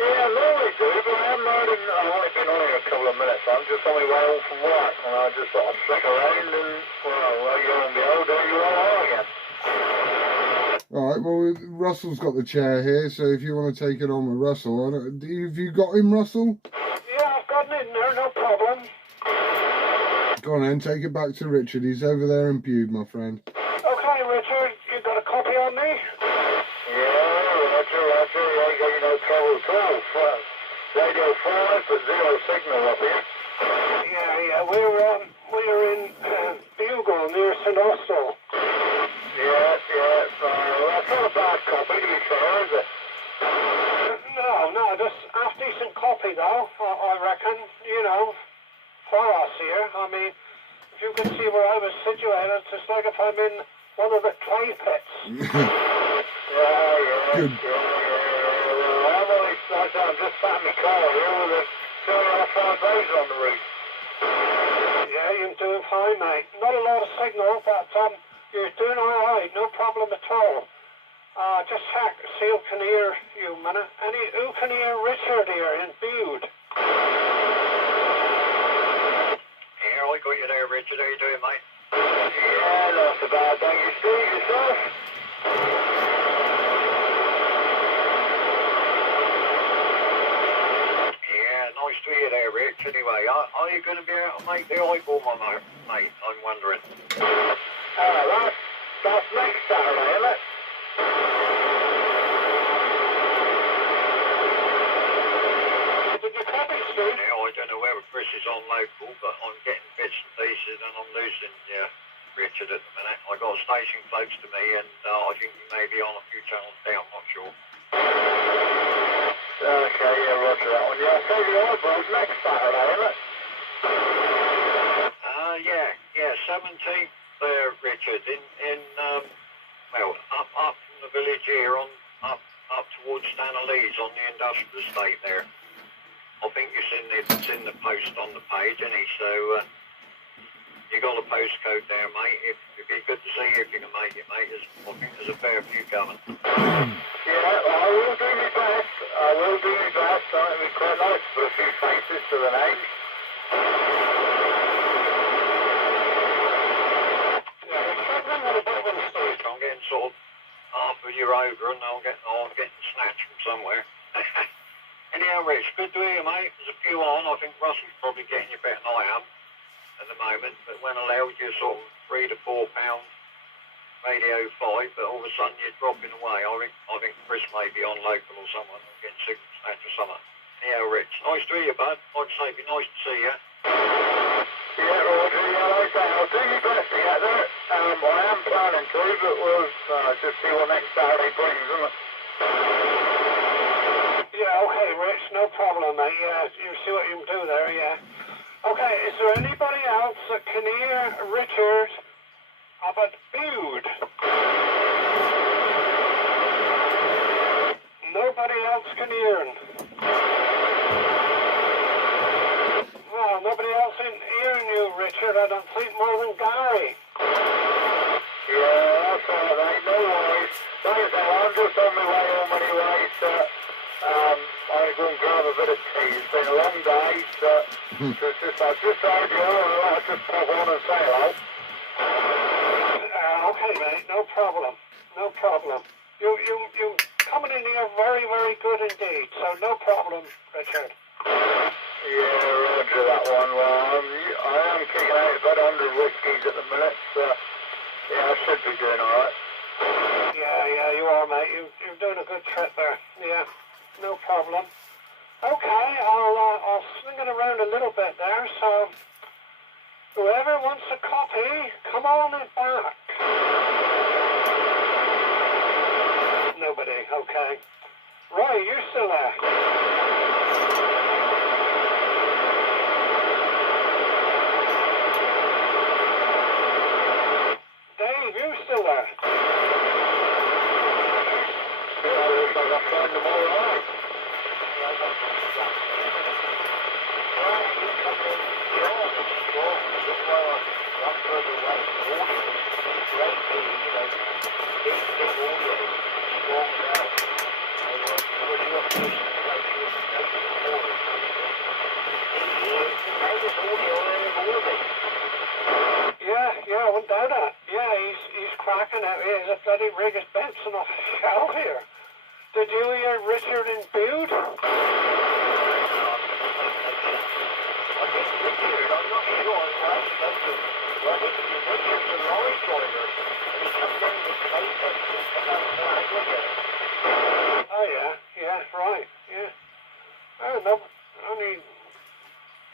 I normally do, but I haven't heard him. I've only been on here a couple of minutes. I'm just on my way home from work, and I just sort of flick around and, well, you and behold, there you are again. Alright, well, Russell's got the chair here, so if you want to take it on with Russell, have you got him, Russell? Yeah, I've got it in there, no problem. Go on then, take it back to Richard. He's over there in Bude, my friend. Okay, Richard, you got a copy on me? Yeah, roger. Yeah, you got no trouble at all. Radio 5, but zero signal up here. Yeah, we're in Bugle near St. Austell. Yeah, that's not a bad copy, to be fair, is it? No, that's half decent copy though, I reckon, you know, for us here. I mean, if you could see where I was situated, it's just like if I'm in one of the clay pits. Yeah. Good. I'm just sat in my car here with a 2.5 days on the roof. Yeah, you're doing fine, mate. Not a lot of signal, but you're doing all right, no problem at all. Just check, see who can hear you a minute. Who can hear Richard here in Bude? Yeah, I got you there, Richard. How you doing, mate? Yeah, not so bad. Thank you, Steve. Yourself? Yeah, nice to hear there, Rich. Anyway, are you going to be able to make the eyeball, mate? I'm wondering. That's next Saturday, isn't it? Did you copy, Steve? Yeah, I don't know whether Chris is on local, but I'm getting bits and pieces and I'm losing Richard at the minute. I got a station close to me and I think he may be on a few channels down, I'm not sure. Okay, yeah, roger that one. Yeah, so the eyeball's next Saturday, isn't it? Yeah, 17th there, Richard, up from the village here, up towards Stanley's on the industrial estate there. I think it's in the post on the page, isn't it? So you got a postcode there, mate. It'd be good to see you if you can make it, mate. I think there's a fair few coming. Yeah, I will do my best. I think it'd be quite nice to put a few faces to the names. I'm getting sort of half a year over and I'm getting snatched from somewhere. Anyhow, Rich, good to hear you, mate. There's a few on. I think Russell's probably getting you better than I am at the moment, but when allowed, you're sort of £3 to £4 Radio 5, but all of a sudden you're dropping away. I think Chris may be on local or someone, getting signal snatch or something. Anyhow, Rich, nice to hear you, bud. Like I say, it'd be nice to see you. Yeah, Roger, like I say, I'll do my best to get there. I am planning to, but we'll just see what next Saturday brings, isn't it? Yeah, okay, Rich, no problem, mate. Yeah, you see what you can do there, yeah. Okay, is there anybody else that can hear Richard up at Bude? Nobody else can hear him. Well, nobody else in hearing you, Richard, I don't think, more than Gary. Yeah, that's all right, no worries. Like I say, I'm just on my way home anyway, so I'm going to grab a bit of tea. It's been a long day, so I've just heard you all, and I'll just pop on and say hello. Okay, mate, no problem. No problem. You coming in here very, very good indeed, so no problem, Richard. Yeah, roger that one. Well, I am kicking out about 100 whiskies at the minute, so yeah, I should be doing alright. Yeah, you are, mate. You're doing a good trip there. Yeah, no problem. Okay, I'll swing it around a little bit there, so whoever wants a copy, come on and back. Nobody, okay. Roy, you're still there. Yeah, I wouldn't doubt that. Yeah, he's cracking out here. The bloody rig is bouncing off the shelf here. Did you hear Richard in Bude? Oh yeah, right, yeah. I don't know,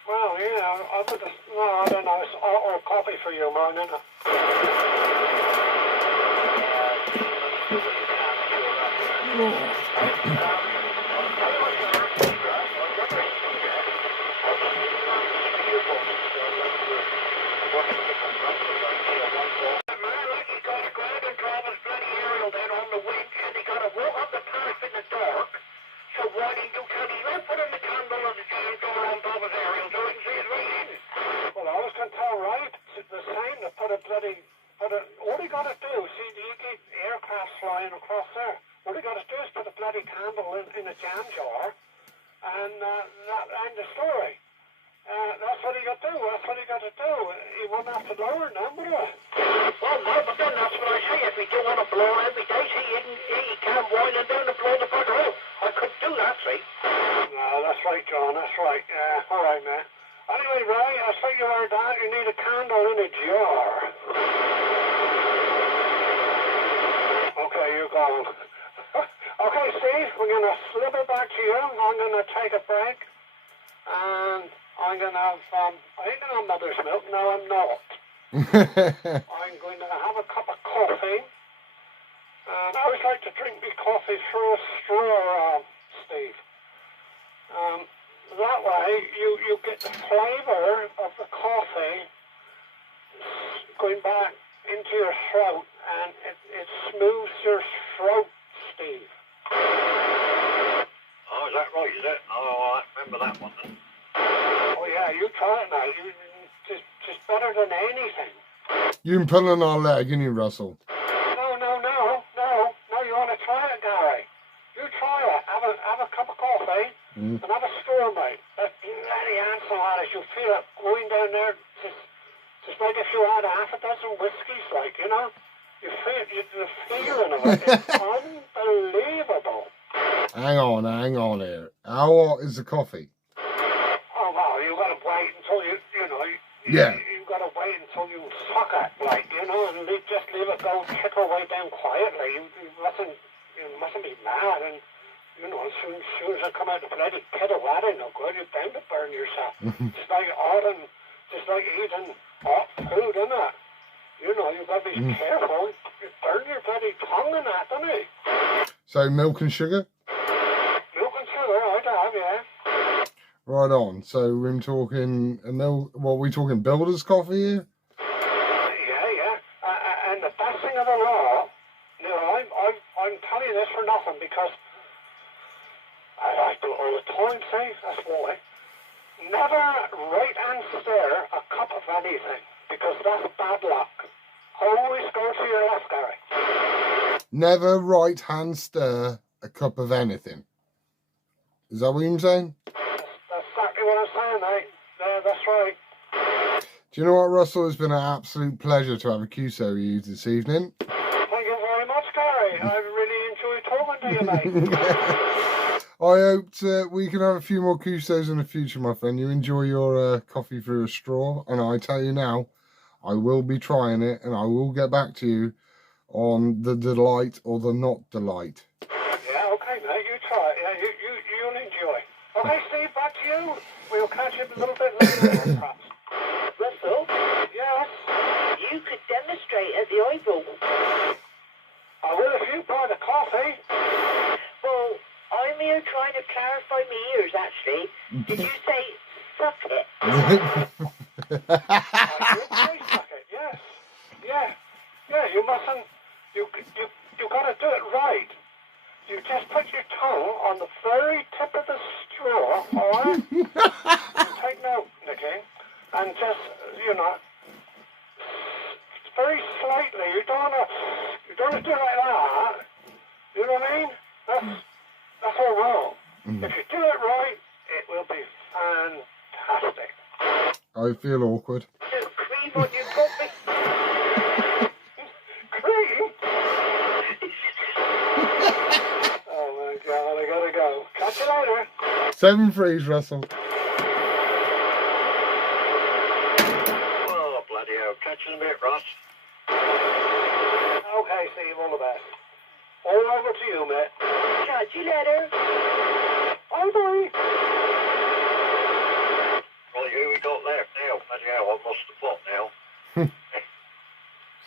well, yeah, I would just, no, I don't know, it's or coffee for you, mine, isn't it? Well, I was going to tell right, it's the same to put a bloody, all you got to do, see, you get aircraft flying across there, all you got to do is put a bloody candle in a jam jar, and that end the story. That's what you got to do, You won't have to lower them, would you? Well, no, but then that's what I say. If we do want to blow every day, see, he can't wind it down to blow the bugger out. I couldn't do that, see. No, that's right, John, that's right. All right, man. Anyway, Ray, I think you heard that. You need a candle in a jar. Okay, you're gone. Okay, Steve, we're going to slip it back to you. I'm going to take a break. And I'm going to have, I ain't going to have mother's milk. No, I'm not. I'm going to have a cup of coffee. And I always like to drink my coffee through a straw, Steve. That way, you get the flavour of the coffee going back into your throat, and it smooths your throat, Steve. Oh, is that right, is it? Oh, I remember that one then. Oh yeah, you try it now. Just better than anything. You been pulling our leg, ain't you, Russell? No, you want to try it, Gary. You try it. Have a cup of coffee and have a straw, mate. That bloody answer, as you feel it going down there, just like if you had half a dozen whiskies, like, you know. The feeling of it is unbelievable. Hang on here. How hot is the coffee? Oh, well, you got to wait until you Yeah. You got to wait until you suck it, like, you know, and just leave it go trickle way down quietly. You mustn't be mad, and, you know, as soon as I come out the bloody kettle, that ain't no good. You're bound to burn yourself. Just like eating hot food, isn't it? You know, you've got to be careful. You burn your bloody tongue in that, don't you? So milk and sugar? Milk and sugar, I'd have, yeah. Right on. So we're talking we talking builder's coffee here? Yeah. And the best thing of the law, you know, I'm telling you this for nothing because I do it all the time, see, that's why. Never right hand stir a cup of anything because that's bad luck. Always go to your left, Gary. Never right hand stir a cup of anything. Is that what you're saying? That's exactly what I'm saying, mate. Yeah, that's right. Do you know what, Russell? It's been an absolute pleasure to have a QSO with you this evening. Thank you very much, Gary. I really enjoyed talking to you, mate. I hope we can have a few more QSOs in the future, my friend. You enjoy your coffee through a straw, and I tell you now, I will be trying it, and I will get back to you on the delight or the not delight. Yeah, okay, mate. You try it. Yeah, you'll enjoy. Okay, Steve, back to you. We'll catch up a little bit later, perhaps. Russell, Yes. you could demonstrate at the eyeball. I will if you buy the coffee. Well, I'm here trying to clarify my ears, actually. Did you say suck it? I did say suck it, yes. Yeah, you mustn't, you got to do it right. You just put your tongue on the very tip of the straw, alright? Take note, Nicky, and just, you know, You don't wanna do it like that. You know what I mean? That's all wrong. If you do it right, it will be fantastic. I feel awkward. You cream on your coffee. Cream? Oh my God, I gotta go. Catch you later. 7 frees, Russell. Oh, bloody hell. Catch you in a bit, Ross. Okay, Steve, all the best. All over to you, mate. Catch you later. Bye-bye. Right, who we got left now? Bloody hell, I've lost the plot now.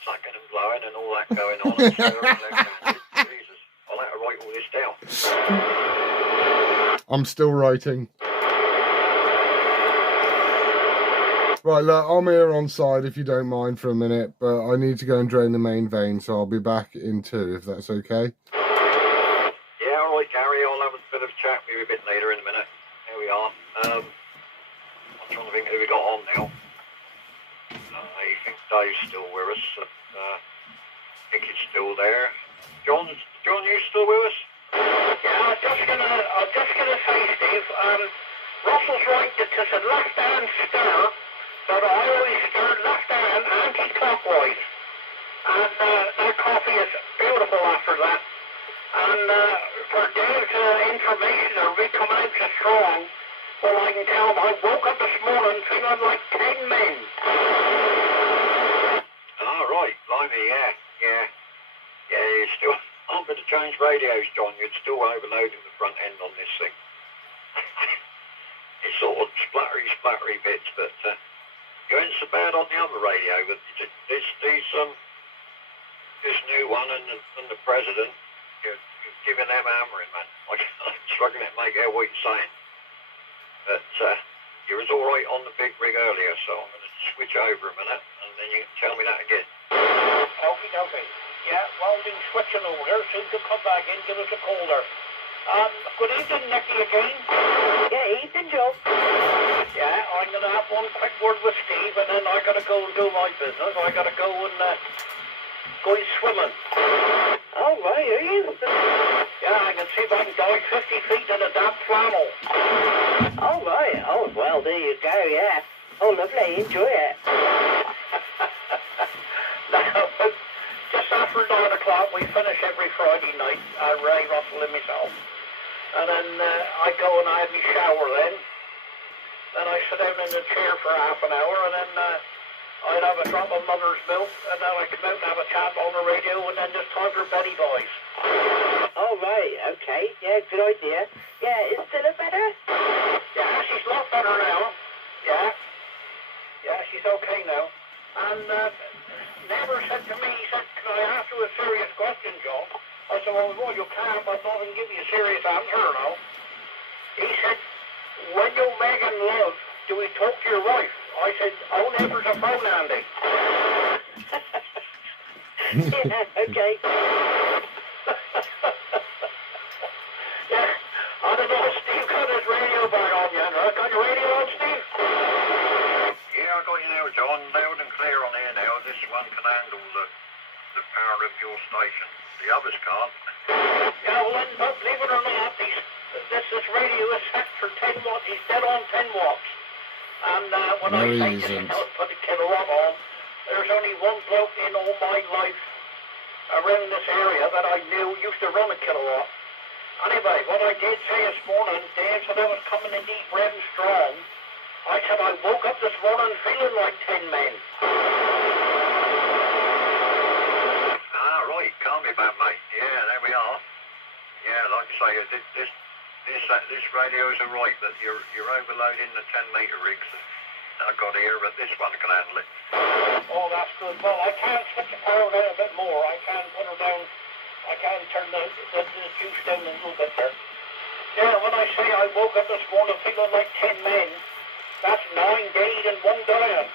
Sucking and blowing and all that going on. And swearing left-handed. Jesus, I'll have to write all this down. I'm still writing. Right, look, I'm here on side if you don't mind for a minute, but I need to go and drain the main vein, so I'll be back in 2 if that's okay. Yeah, all right, Gary. I'll have a bit of a chat with you a bit later in a minute. Here we are. I'm trying to think who we got on now. I think Dave's still with us. I think he's still there. John, you still with us? Yeah, I'm just gonna say, Steve, Russell's right that there's a left-hand stir, but I always stir left-hand anti-clockwise. And that coffee is beautiful after that. And for Dave's information, or we come out so strong, well, I can tell him I woke up this morning feeling like 10 men. Oh, right. Blimey, yeah. You're still on with the change radios, John. You're still overloading the front end on this thing. It's sort of splattery bits, but you ain't so bad on the other radio. But this new one and the president, you're giving them hammering, man. I'm struggling to make out what you're saying. But you was all right on the big rig earlier, so I'm going to switch over a minute, and then you can tell me that again. Okay. Yeah, welding switching over there. Soon to come back in, give us a call there. Good evening, Nicky again. Yeah, evening, Joe. Yeah, I'm going to have one quick word with Steve, and then I got to go and do my business. I got to go and go swimming. Oh, right, are you? Yeah, I can see if I can dive 50 feet in a damp flannel. Oh, right. Oh, well, there you go, yeah. Oh, lovely. Enjoy it. Now, just after 9 o'clock, we finish every Friday night, Ray, Russell and myself. And then I go and I have my shower then. Then I sit down in the chair for half an hour, and then I'd have a drop of mother's milk, and then I come out and have a chat on the radio, and then just time for Betty Boys. Oh, right. Okay. Yeah, good idea. Yeah, is Stella better? Yeah, she's a lot better now. Yeah, she's okay now. And Neighbour said to me, he said, can I ask you a serious question, Joe? I said, well, you can, but not even give you a serious answer, no. He said, when you making love, do we talk to your wife? I said, oh, neighbour's a phone handy. Yeah, okay. Yeah, I don't know, Steve got his radio back on yet, right? Got your radio on, Steve? Yeah, I got you now, John. Loud and clear on here now. This one can handle the power of your station. The others can't. Yeah, well, then, but believe it or not, this radio is set for 10 watts. He's dead on 10 watts. And when No, I he say isn't. put the kilowatt on, there's only one bloke in all my life around this area that I knew used to run a kilowatt. Anyway, what I did say this morning, Dave said I was coming in deep, red and strong. I said I woke up this morning feeling like 10 men. Ah, right. Calm me back, mate. Yeah, there we are. Yeah, like I say, this radio's all right, but you're overloading the 10-metre rigs that I got here, but this one can handle it. Oh, that's good. Well, I can switch the power down a bit more. I can put her down. I can turn the juice down a little bit there. Yeah, when I say I woke up this morning feeling like 10 men, that's 9 days and 1 dying.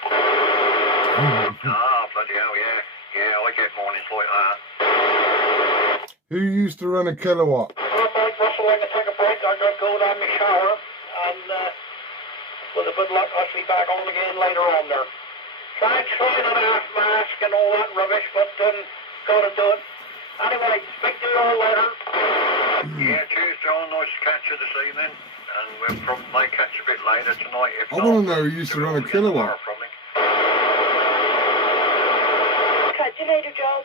Ah, bloody hell, yeah. Yeah, I get mornings like that. Who used to run a kilowatt? Well, Mike Russell, I'm going to take a break. I'm going to go down my shower, and with a good luck, I'll be back on again later on there. Thanks for that half mask and all that rubbish, but gotta do it. Anyway, speak to you all later. Yeah, cheers, John. Nice to catch you this evening. And we'll probably may catch you a bit later tonight. If I not, want to know who used to run a we'll get tomorrow kilowatt. from me. Catch you later, Joe.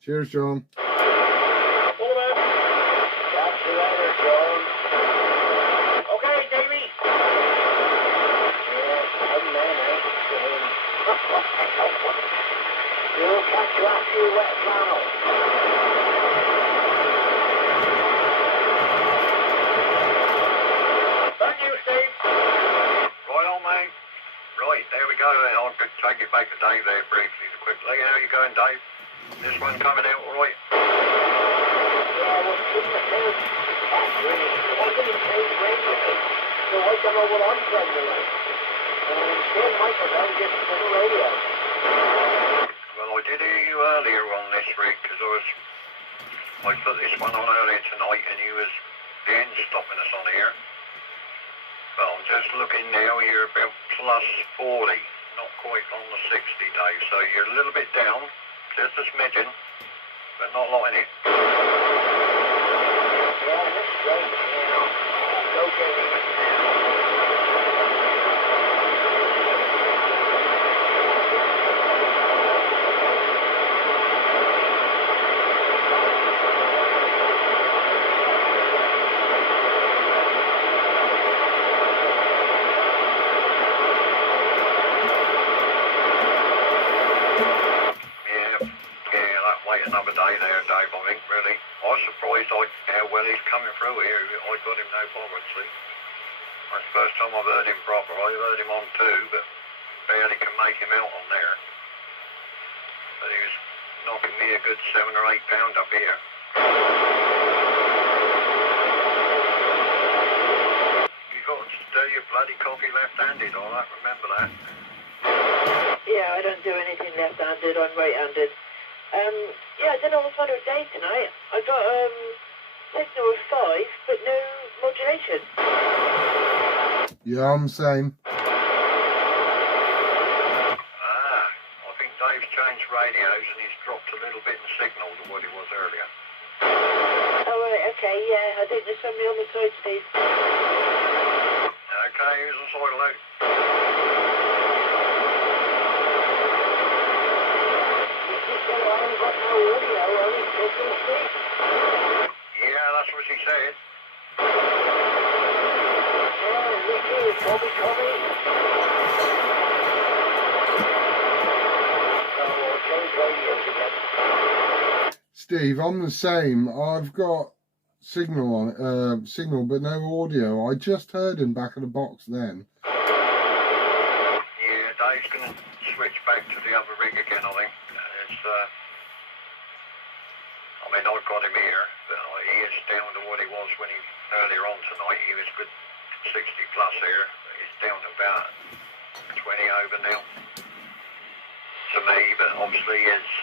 Cheers, John. All the best. Catch you later, John. Okay, Davey. Yes, I'm there, mate. You'll catch you after you wet flannel. Thank you, Steve. Right on, mate. Right, there we go. I'll take it back to Dave there briefly, quickly. How you going, Dave? This one coming out all right? Yeah, well, shouldn't have said that, really. It wasn't in Dave's radio, so I don't know what I'm sending like. Same microphone just for the radio. Well, I did hear you earlier on this week, because I put this one on earlier tonight, and you was then stopping us on here. But I'm just looking now, you're about plus 40, not quite on the 60 days, so you're a little bit down, just a smidgen, but not like it. Yeah, that's great. Yeah. Okay. Another day there, Dave, I think, really. I was surprised how well he's coming through here. I got him no bother, see. That's the first time I've heard him proper. I've heard him on 2, but barely can make him out on there. But he was knocking me a good 7 or 8 pound up here. You got to stir your bloody coffee left-handed, all right? Remember that. Yeah, I don't do anything left-handed, I'm right-handed. Yeah, I don't know what's wrong with Dave tonight. I got, signal of 5, but no modulation. Yeah, I'm same. I think Dave's changed radios and he's dropped a little bit in signal to what he was earlier. Oh, right, okay, yeah, I think there's somebody on the side, Steve. Okay, here's the soil out. Yeah, that's what she said. Steve, I'm the same. I've got signal on signal, but no audio. I just heard him back of the box then. Yeah, Dave's going to switch back to the other rig again, I think. I mean, I've got him here, but he is down to what he was when he, earlier on tonight. He was good 60 plus here. He's down to about 20 over now to me, but obviously it's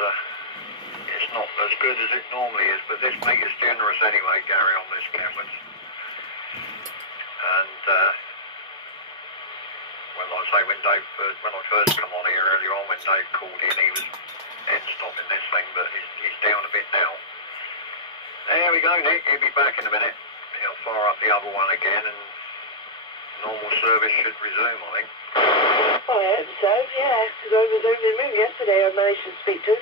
not as good as it normally is, but this meter's generous anyway, Gary, on this canvas. And well, I say when I first come on here earlier on, when Dave called in, he was head stopping this thing, but he's down a bit now. There we go, Nick. He'll be back in a minute. He'll fire up the other one again, and normal service should resume, I think. I hope so, yeah, because I was over the moon yesterday, I managed to speak to.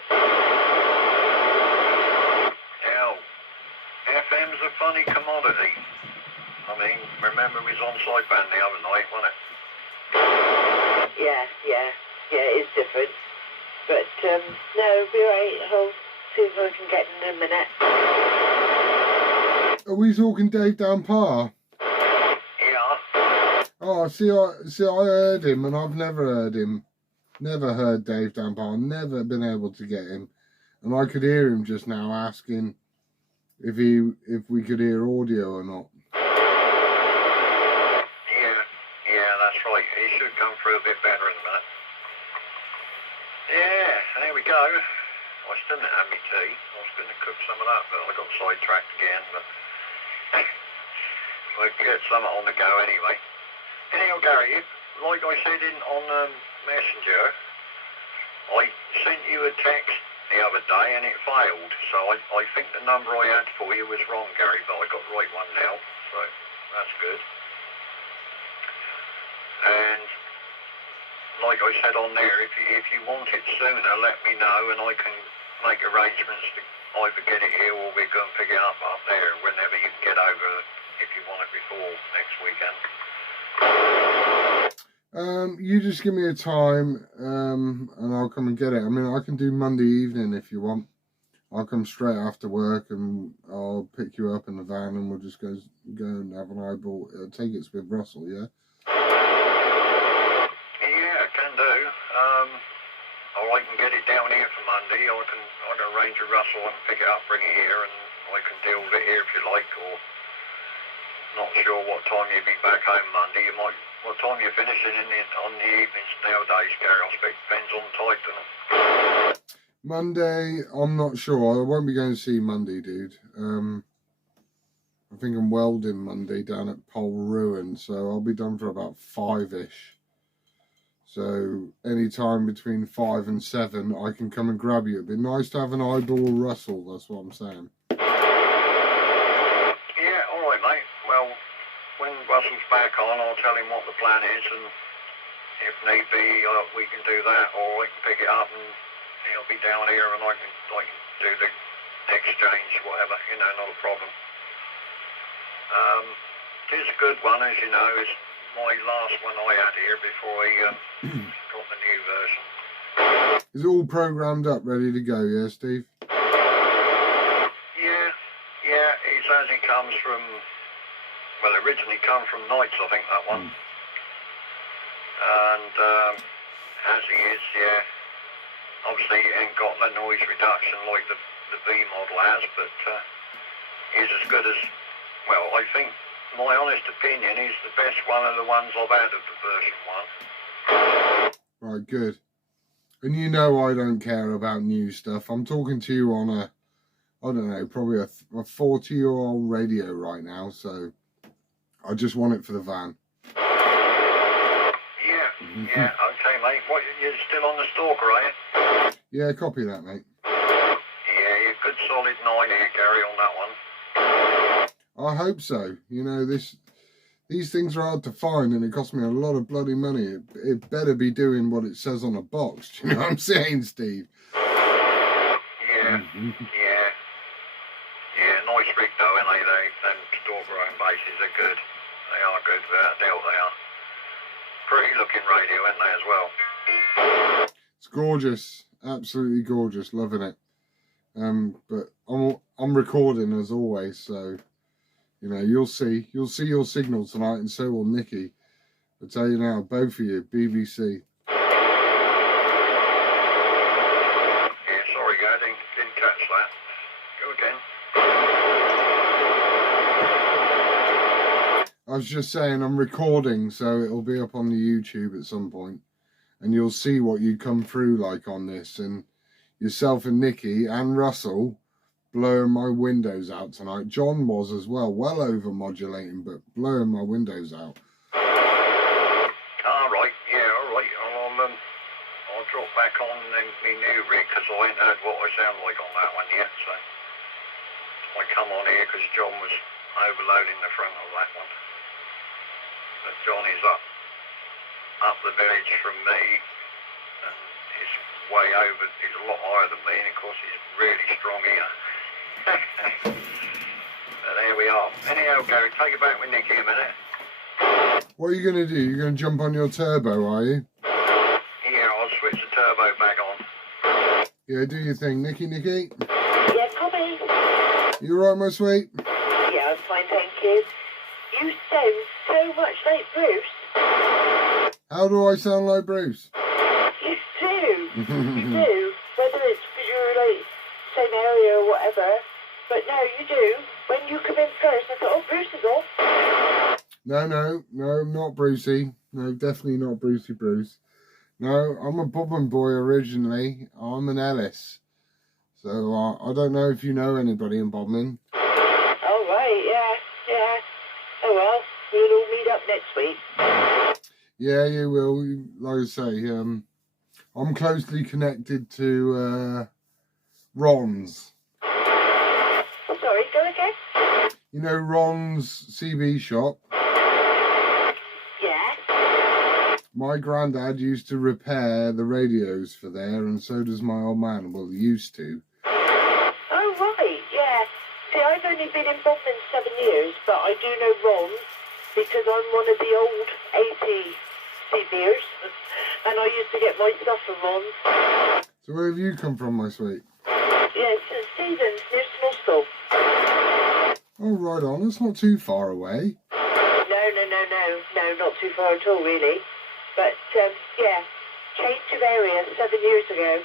Now, FM's a funny commodity. I mean, remember we was on side band the other night, wasn't it? Yeah, it's different. But, no, it'll be alright. I'll see if I can get in a minute. Are we talking Dave down par? Yeah. Oh, see, I heard him, and I've never heard him. Never heard Dave down par. Never been able to get him, and I could hear him just now asking if we could hear audio or not. Yeah, that's right. He should come through a bit better in a minute. Yeah, there we go. I still didn't have my tea. I was going to cook some of that, but I got sidetracked again. But we'll get some on the go anyway. Anyhow, Gary, like I said on Messenger, I sent you a text the other day and it failed, so I think the number I had for you was wrong, Gary, but I got the right one now, so that's good. And like I said on there, if you want it sooner, let me know and I can make arrangements to either get it here or we're going to pick it up there whenever you can get over, if you want it before next weekend. You just give me a time, and I'll come and get it. I mean, I can do Monday evening if you want. I'll come straight after work and I'll pick you up in the van and we'll just go and have an eyeball. Take it with Russell, yeah? Yeah, can do. Or I can get it down here for Monday. I can arrange a Russell and pick it up, bring it here, and I can deal with it here if you like. Or not sure what time you'll be back home Monday. You might. What time you're finishing on the evenings nowadays, Gary? I suppose depends on the type, doesn't it? Monday, I'm not sure. I won't be going to see Monday, dude. I think I'm welding Monday down at Pole Ruin, so I'll be done for about 5-ish. So any time between 5 and 7, I can come and grab you. It'd be nice to have an eyeball Russell, that's what I'm saying. Yeah, all right, mate. Well, when Russell's back on, I'll tell him what the plan is, and if need be, we can do that, or I can pick it up and he'll be down here and I can do the exchange, whatever, you know, not a problem. It is a good one, as you know. It's my last one I had here before I got the new version. Is it all programmed up, ready to go, yeah, Steve? Yeah, it's as it comes from, well, originally come from Knights, I think, that one. And as he is, yeah, obviously it ain't got the noise reduction like the B model has, but is as good as, well, I think my honest opinion is the best one of the ones I've had of the version 1. Right, good. And you know I don't care about new stuff. I'm talking to you on a, I don't know, probably a 40-year-old radio right now, so I just want it for the van. Yeah, okay, mate. What, you're still on the stalker, are you? Yeah, copy that, mate. Yeah, you're a good solid 9 here, Gary, on that one. I hope so. You know, these things are hard to find and it cost me a lot of bloody money. It better be doing what it says on a box. Do you know what I'm saying, Steve? Yeah, yeah, nice rig though, ain't they? Them stalker own bases are good. They are good, without doubt they are. Pretty looking radio, ain't they, as well? It's gorgeous. Absolutely gorgeous. Loving it. But I'm recording as always, so you know, you'll see your signal tonight, and so will Nikki. I tell you now, both of you, BBC. Yeah, sorry, guy, didn't catch that. Go again. I was just saying I'm recording, so it'll be up on the YouTube at some point, and you'll see what you come through like on this, and yourself and Nikki and Russell blowing my windows out tonight. John was as well, well over modulating, but blowing my windows out. All right, yeah, all right. I'll drop back on my new rig because I ain't heard what I sound like on that one yet. So I come on here because John was overloading the front of that one. But John is up the village from me, and he's way over. He's a lot higher than me, and of course he's really strong here. But there we are. Anyhow, Gary, take it back with Nicky a minute. What are you going to do? You're going to jump on your turbo, are you? Yeah, I'll switch the turbo back on. Yeah, do your thing. Nikki? Yeah, Tommy. You alright, my sweet? Yeah, I'm fine, thank you. You sound so much like Bruce. How do I sound like Bruce? You do. You do. Whether it's because you're like same area or whatever. But no, you do. When you come in first, I thought, oh, Bruce is on. No, not Brucey. No, definitely not Bruce. No, I'm a Bodmin boy originally. I'm an Ellis. So I don't know if you know anybody in Bodmin. Oh, right, yeah. Oh, well, we'll all meet up next week. Yeah, you will. Like I say, I'm closely connected to Ron's. Sorry, go again? You know Ron's CB shop? Yeah. My granddad used to repair the radios for there, and so does my old man. Well, he used to. Oh, right, yeah. See, I've only been in Bodmin 7 years, but I do know Ron because I'm one of the old 80 CBers, and I used to get my stuff from Ron. So where have you come from, my sweet? Yeah, St Stephen's, near Snostal. Oh, right on. It's not too far away. No, not too far at all, really. But, yeah, change of area 7 years ago.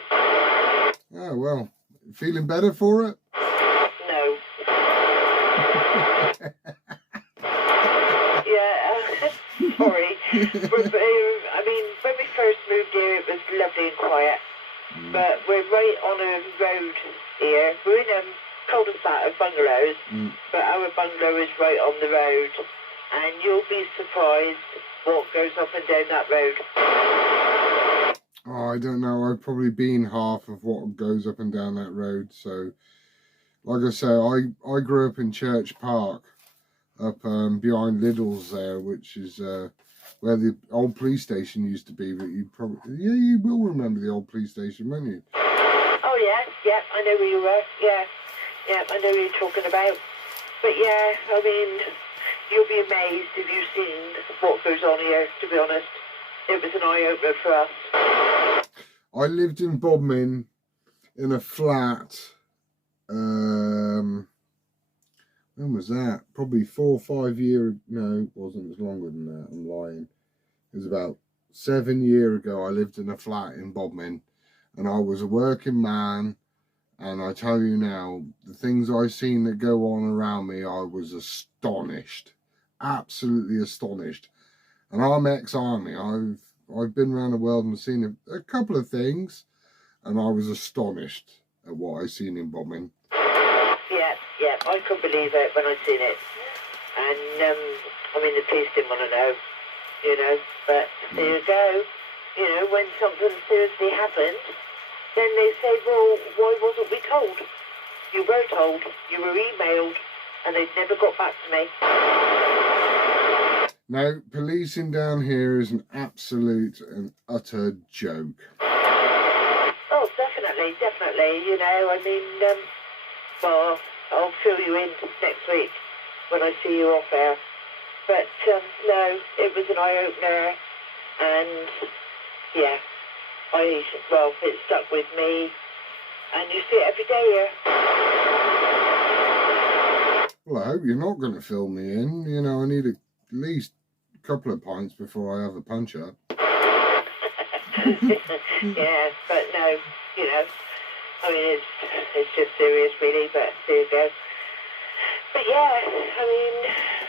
Oh, well. Feeling better for it? No. Yeah, sorry. I mean, when we first moved here, it was lovely and quiet. But we're right on a road here. We're in a cul-de-sac of bungalows, but our bungalow is right on the road. And you'll be surprised what goes up and down that road. Oh, I don't know. I've probably been half of what goes up and down that road. So, like I say, I grew up in Church Park, up behind Lidl's there, which is where the old police station used to be. But you probably, yeah, you will remember the old police station, won't you? Oh, yeah, I know where you were. Yeah, I know what you're talking about. But yeah, I mean, you'll be amazed if you've seen what goes on here, to be honest. It was an eye-opener for us. I lived in Bodmin in a flat, when was that? Probably 4 or 5 years, no, it wasn't, it was longer than that, I'm lying. It was about 7 years ago. I lived in a flat in Bodmin, and I was a working man, and I tell you now, the things I seen that go on around me, I was astonished, absolutely astonished. And I'm ex-army. I've been around the world and seen a couple of things, and I was astonished at what I seen in Bodmin. Yeah, I couldn't believe it when I seen it. And, I mean, the police didn't want to know, you know, but there you go. You know, when something seriously happened, then they say, well, why wasn't we told? You were told, you were emailed, and they've never got back to me. Now, policing down here is an absolute and utter joke. Oh, definitely, you know, I mean, well, I'll fill you in next week when I see you off air. But, no, it was an eye-opener, and, yeah, it stuck with me, and you see it every day here. Well, I hope you're not going to fill me in. You know, I need at least a couple of pints before I have a punch-up. Yeah, but no, you know, I mean, it's just serious, really, but there you go. But yeah, I mean,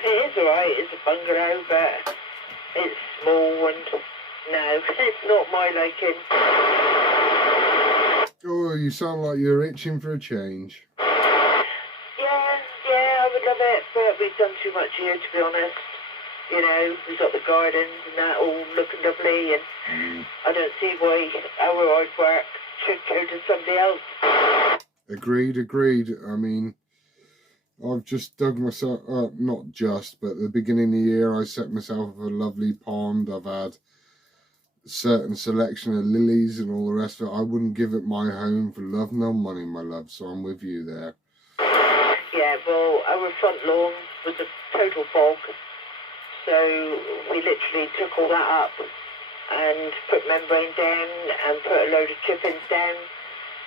it is alright, it's a bungalow, but it's small and no, it's not my liking. Oh, you sound like you're itching for a change. Yeah, I would love it, but we've done too much here, to be honest. You know, we've got the gardens and that all looking lovely, and I don't see why our hard work should go to somebody else. Agreed. I mean, I've just dug myself, not just, but at the beginning of the year, I set myself up a lovely pond. I've had a certain selection of lilies and all the rest of it. I wouldn't give it my home for love nor money, my love, so I'm with you there. Yeah, well, our front lawn was a total bog, so we literally took all that up and put membrane down and put a load of chippings down,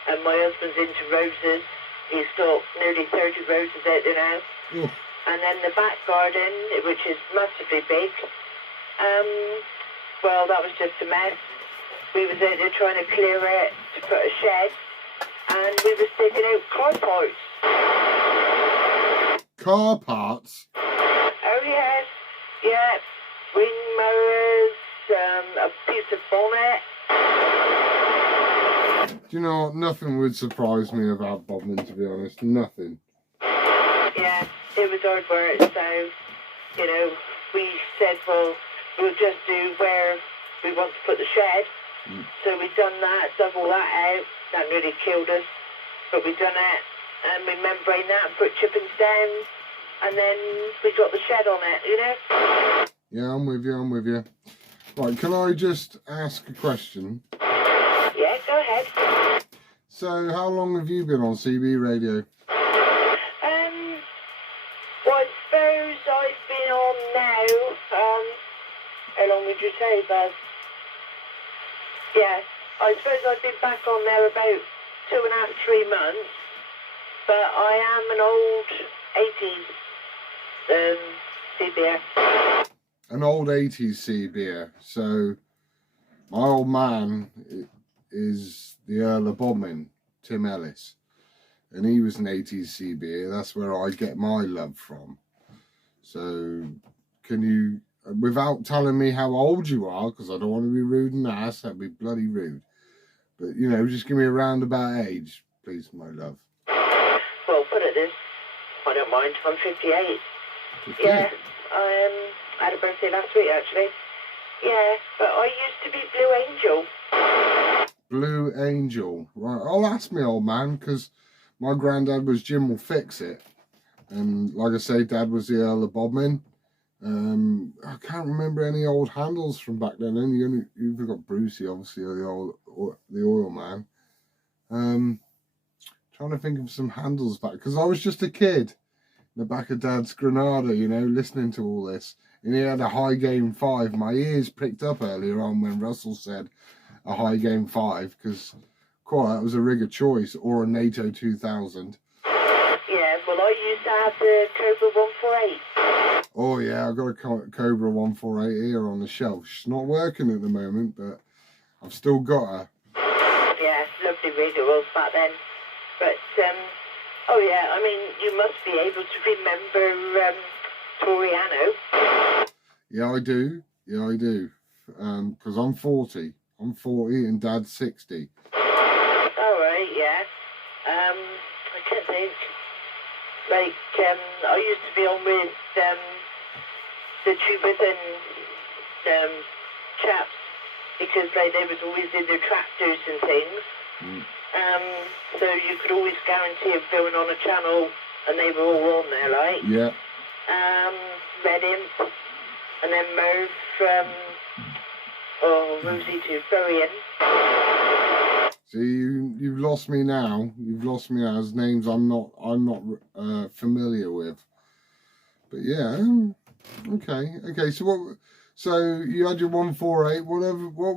and my husband's into roses. He's got nearly 30 roses out there now. Ooh. And then the back garden, which is massively big, well, that was just a mess. We was out there trying to clear it to put a shed, and we were sticking out car parts. Car parts? Oh, yes. Yeah. Wing mirrors, a piece of bonnet. Do you know what? Nothing would surprise me about Bodmin, to be honest. Nothing. Yeah, it was hard work, so, you know, we said, well, we'll just do where we want to put the shed, So we've done that, dug all that out. That nearly killed us, but we've done it, and we membrane that, put chippings down, and then we got the shed on it, you know? Yeah, I'm with you. Right, can I just ask a question? Yeah, go ahead. So, how long have you been on CB radio? Well, I suppose I've been on now, how long would you say, Buzz? Yeah, I suppose I've been back on there about 2.5, 3 months, but I am an old 80s CBR. An old 80s CBR. So, my old man is the Earl of Bodmin, Tim Ellis. And he was an 80s CBR. That's where I get my love from. So, can you, without telling me how old you are, because I don't want to be rude and ask, that'd be bloody rude. But, you know, just give me a roundabout age, please, my love. Well, put it this, I don't mind, I'm 58. 58? Yeah, I had a birthday last week, actually. Yeah, but I used to be Blue Angel. Blue Angel. Right, I'll ask me, old man, because my granddad was Jim Will Fix It. And like I say, Dad was the Earl of Bodmin. I can't remember any old handles from back then. You've got Brucey, obviously, or the oil man. Trying to think of some handles back, because I was just a kid in the back of Dad's Granada, you know, listening to all this. And he had a high gain 5. My ears pricked up earlier on when Russell said a high gain 5, because that was a rig of choice, or a NATO 2000. Yeah, well, I used to have the Cobra 148. Oh yeah, I've got a Cobra 148 here on the shelf. She's not working at the moment, but I've still got her. Yeah, lovely rig it was back then. But, oh yeah, I mean, you must be able to remember Toriano. Yeah, I do. Because I'm 40. I'm 40 and Dad's 60. All right, yeah. I can't think. Like, I used to be on with the Troubadour chaps, because like they was always in their tractors and things. So you could always guarantee of going on a channel and they were all on there, like. Yeah. Red Imp, and then Merv, Rosie to Burying. See, you've lost me now. You've lost me now. As names I'm not familiar with. But yeah, okay. So you had your 148. What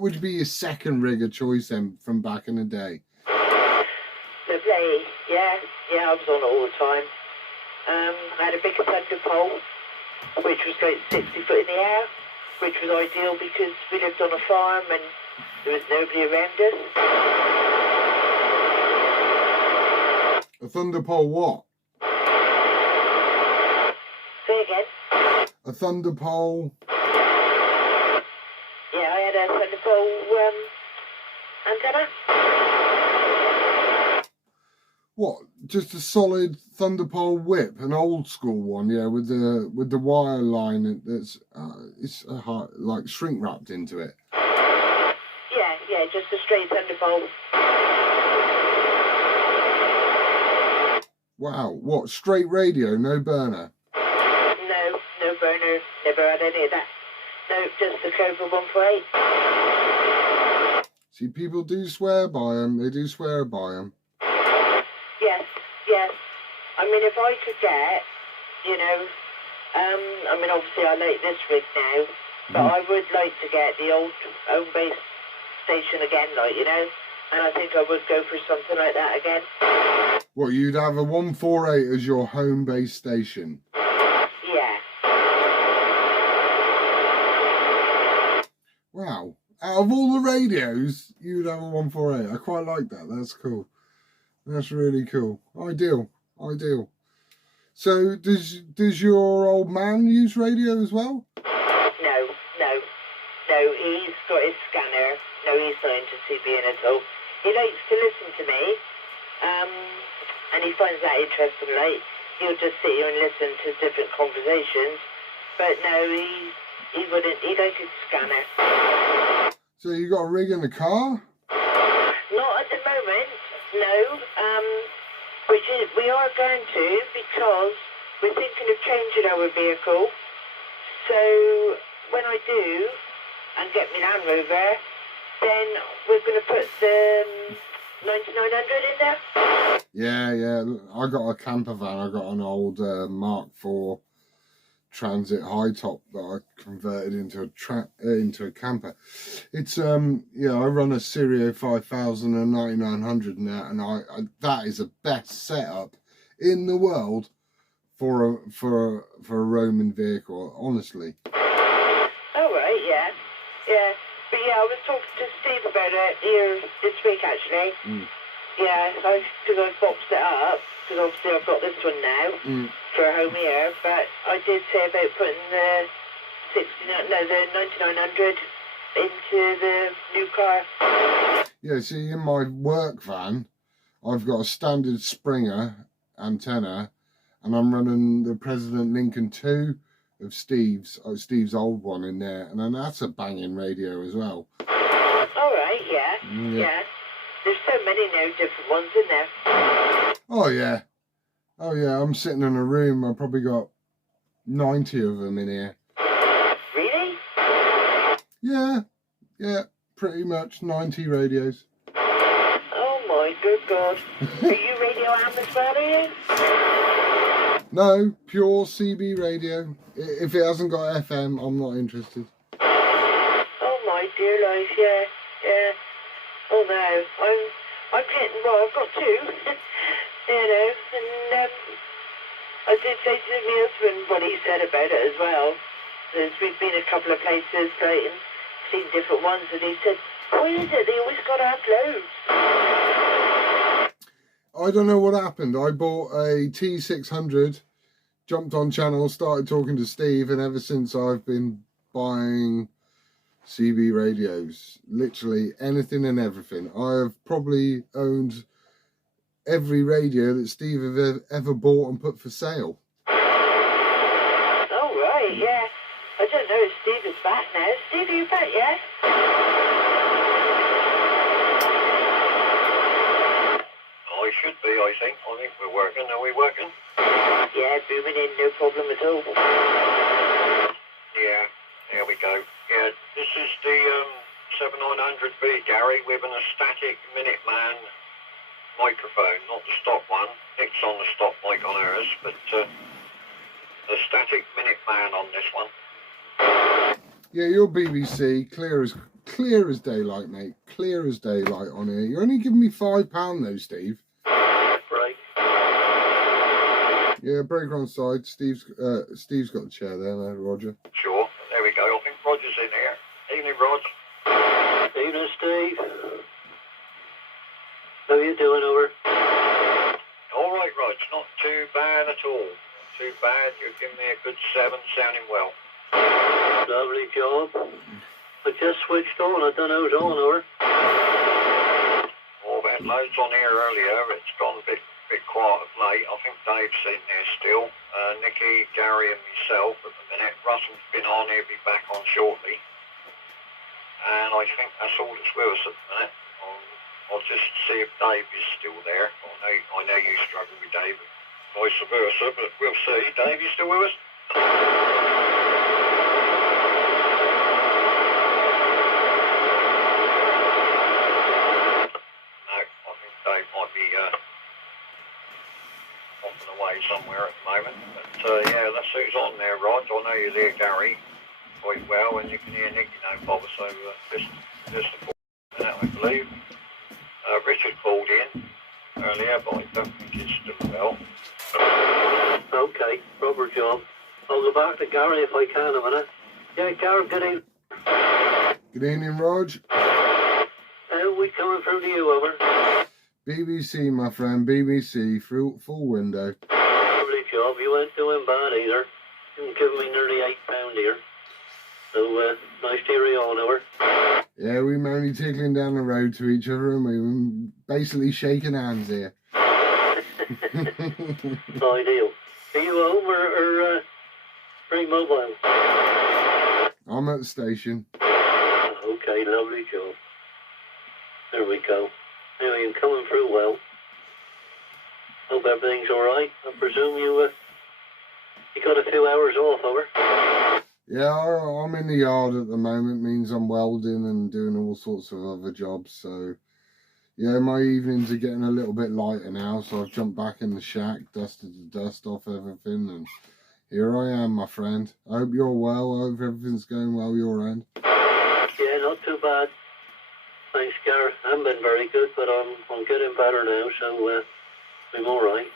would be your second rig of choice then from back in the day? Lovely, yeah, I was on it all the time. I had a big thunder pole, which was like 60 foot in the air, which was ideal because we lived on a farm and there was nobody around us. A thunder pole what? Say again? A thunder pole? Yeah, I had a thunder pole antenna. What? Just a solid thunder pole whip, an old school one, yeah, with the wire line that's it's like shrink wrapped into it. Yeah, just a straight thunder pole. Wow, what? Straight radio, no burner? No burner, never had any of that. No, just the Cobra 148. See, people do swear by them. They do swear by them. Yes. I mean, if I could get, you know, I mean, obviously I like this rig now, but I would like to get the old home-based station again, like, you know, and I think I would go for something like that again. What, you'd have a 148 as your home-based station? Yeah. Wow. Out of all the radios, you'd have a 148. I quite like that. That's cool. That's really cool. Ideal. So, does your old man use radio as well? No, he's got his scanner. No, he's not into CBN at all. He likes to listen to me, and he finds that interesting, like, he'll just sit here and listen to different conversations, but no, he wouldn't, he likes his scanner. So you got a rig in the car? Not at the moment, no. We are going to, because we're thinking of changing our vehicle. So when I do and get my Land Rover, then we're going to put the 9900 in there. Yeah. I got a camper van. I got an old Mark IV Transit high top that I converted into a camper. It's I run a Serio 5000 and 9900 now, and I that is the best setup in the world for a Roman vehicle, honestly. Oh right, yeah. But yeah, I was talking to Steve about it here this week actually. Yeah, because I've boxed it up, because obviously I've got this one now for home here, but I did say about putting the 9900 into the new car. Yeah, see, in my work van, I've got a standard Springer antenna, and I'm running the President Lincoln 2 of Steve's old one in there, and then that's a banging radio as well. All right, yeah. There's so many now different ones in there. Oh yeah, I'm sitting in a room, I've probably got 90 of them in here. Really? Yeah, pretty much 90 radios. Oh my good God. Are you radio am as well, are you? No, pure CB radio. If it hasn't got FM, I'm not interested. Oh my dear life, yeah. Oh no, I'm getting, well, I've got two, and I did say to my husband what he said about it as well. There's, we've been a couple of places, like, and seen different ones, and he said, why is it they always got to have loads? I don't know what happened. I bought a T600, jumped on channel, started talking to Steve, and ever since I've been buying CB radios, literally anything and everything. I have probably owned every radio that Steve ever bought and put for sale. Oh right, yeah. I don't know if Steve is back now. Steve, are you back yet? I should be, I think. I think we're working. Are we working? Yeah, booming in, no problem at all. Yeah, there we go. Yeah, this is the 7900B, Gary, with an static Minuteman microphone, not the stock one. Nick's on the stock mic on ours, but the static Minuteman on this one. Yeah, your BBC, clear as daylight, mate. Clear as daylight on here. You're only giving me £5 though, Steve. Break. Yeah, breaker on side. Steve's got the chair there, Roger. Sure. There we go. I think Roger's in here. Evening, Rog. Evening, Steve. How you doing, over? All right, Rog. Not too bad at all. Not too bad. You're giving me a good 7, sounding well. Lovely job. I just switched on. I don't know who's on, over. Oh, we had loads on here earlier. It's gone a bit quiet of late. I think Dave's in there still. Nicky, Gary and myself at the minute. Russell's been on. He'll be back on shortly. And I think that's all that's with us at the minute. I'll just see if Dave is still there. I know you struggle with Dave, vice versa, but we'll see. Dave, you still with us? No, I think Dave might be off and away somewhere at the moment. But yeah, that's who's on there, Rog. I know you're there, Gary, quite well, and you can hear Nick, Bob, so just a minute, I believe. Richard called in earlier, but I don't think he's still well. Okay, proper job. I'll go back to Gary if I can a minute. Yeah, Gary, good evening. Good evening, Rog. How we coming through to you, over? BBC, my friend, BBC, full window. Lovely job. You weren't doing bad either. You giving me nearly £8 here. So, nice to hear you on, over. Yeah, we were only tickling down the road to each other and we were basically shaking hands here. Ideal. Are you home or pretty mobile? I'm at the station. Okay. Okay, lovely job. There we go. Anyway, you're coming through well. Hope everything's alright. I presume you got a few hours off, over? Yeah, I'm in the yard at the moment. Means I'm welding and doing all sorts of other jobs. So, yeah, my evenings are getting a little bit lighter now. So I've jumped back in the shack, dusted the dust off everything, and here I am, my friend. I hope you're well. I hope everything's going well your end. Yeah, not too bad. Thanks, Gareth. I haven't been very good, but I'm getting better now, so I'm all right.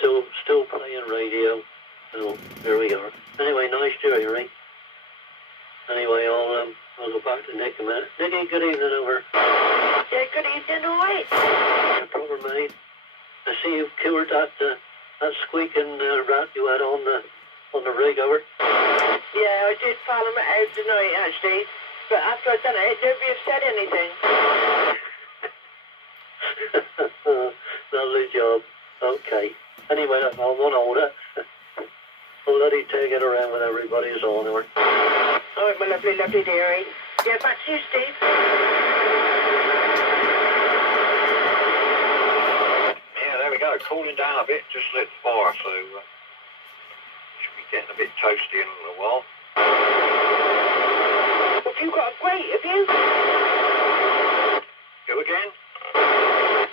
So still playing radio. So there we are. Anyway, nice journey. Anyway, I'll go back to Nick a minute. Nicky, good evening, over. Yeah, good evening, all right? No problem, mate. I see you've cured that squeaking rat you had on the rig, over. Yeah, I did follow him out tonight, actually. But after I'd done it, nobody have said anything. Lovely job. Okay. Anyway, I'm on order. I'll let you take it around with everybody as on, over. All right, my lovely, lovely dearie. Yeah, back to you, Steve. Yeah, there we go. Cooling down a bit. Just lit the fire, so should be getting a bit toasty in a little while. Have you got a grate, have you? Go again?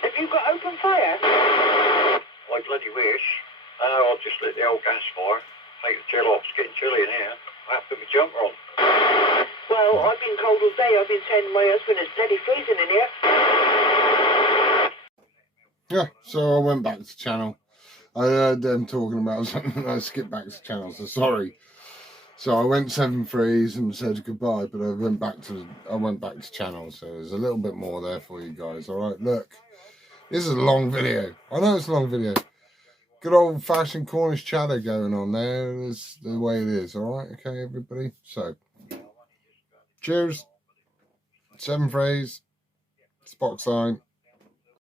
Have you got open fire? I bloody wish. I'll just lit the old gas fire. Take the chill off. It's getting chilly in here. I have to put my jumper on. Well, I've been cold all day. I've been saying to my husband it's bloody freezing in here. Yeah, so I went back to channel. I heard them talking about something. I skipped back to channel, so sorry. So I went 7-3s and said goodbye, but I went back to channel, so there's a little bit more there for you guys. All right, look, this is a long video. I know it's a long video. Good old-fashioned Cornish chatter going on there. It's the way it is. All right, okay, everybody. So, cheers. 7-3s. Spock sign.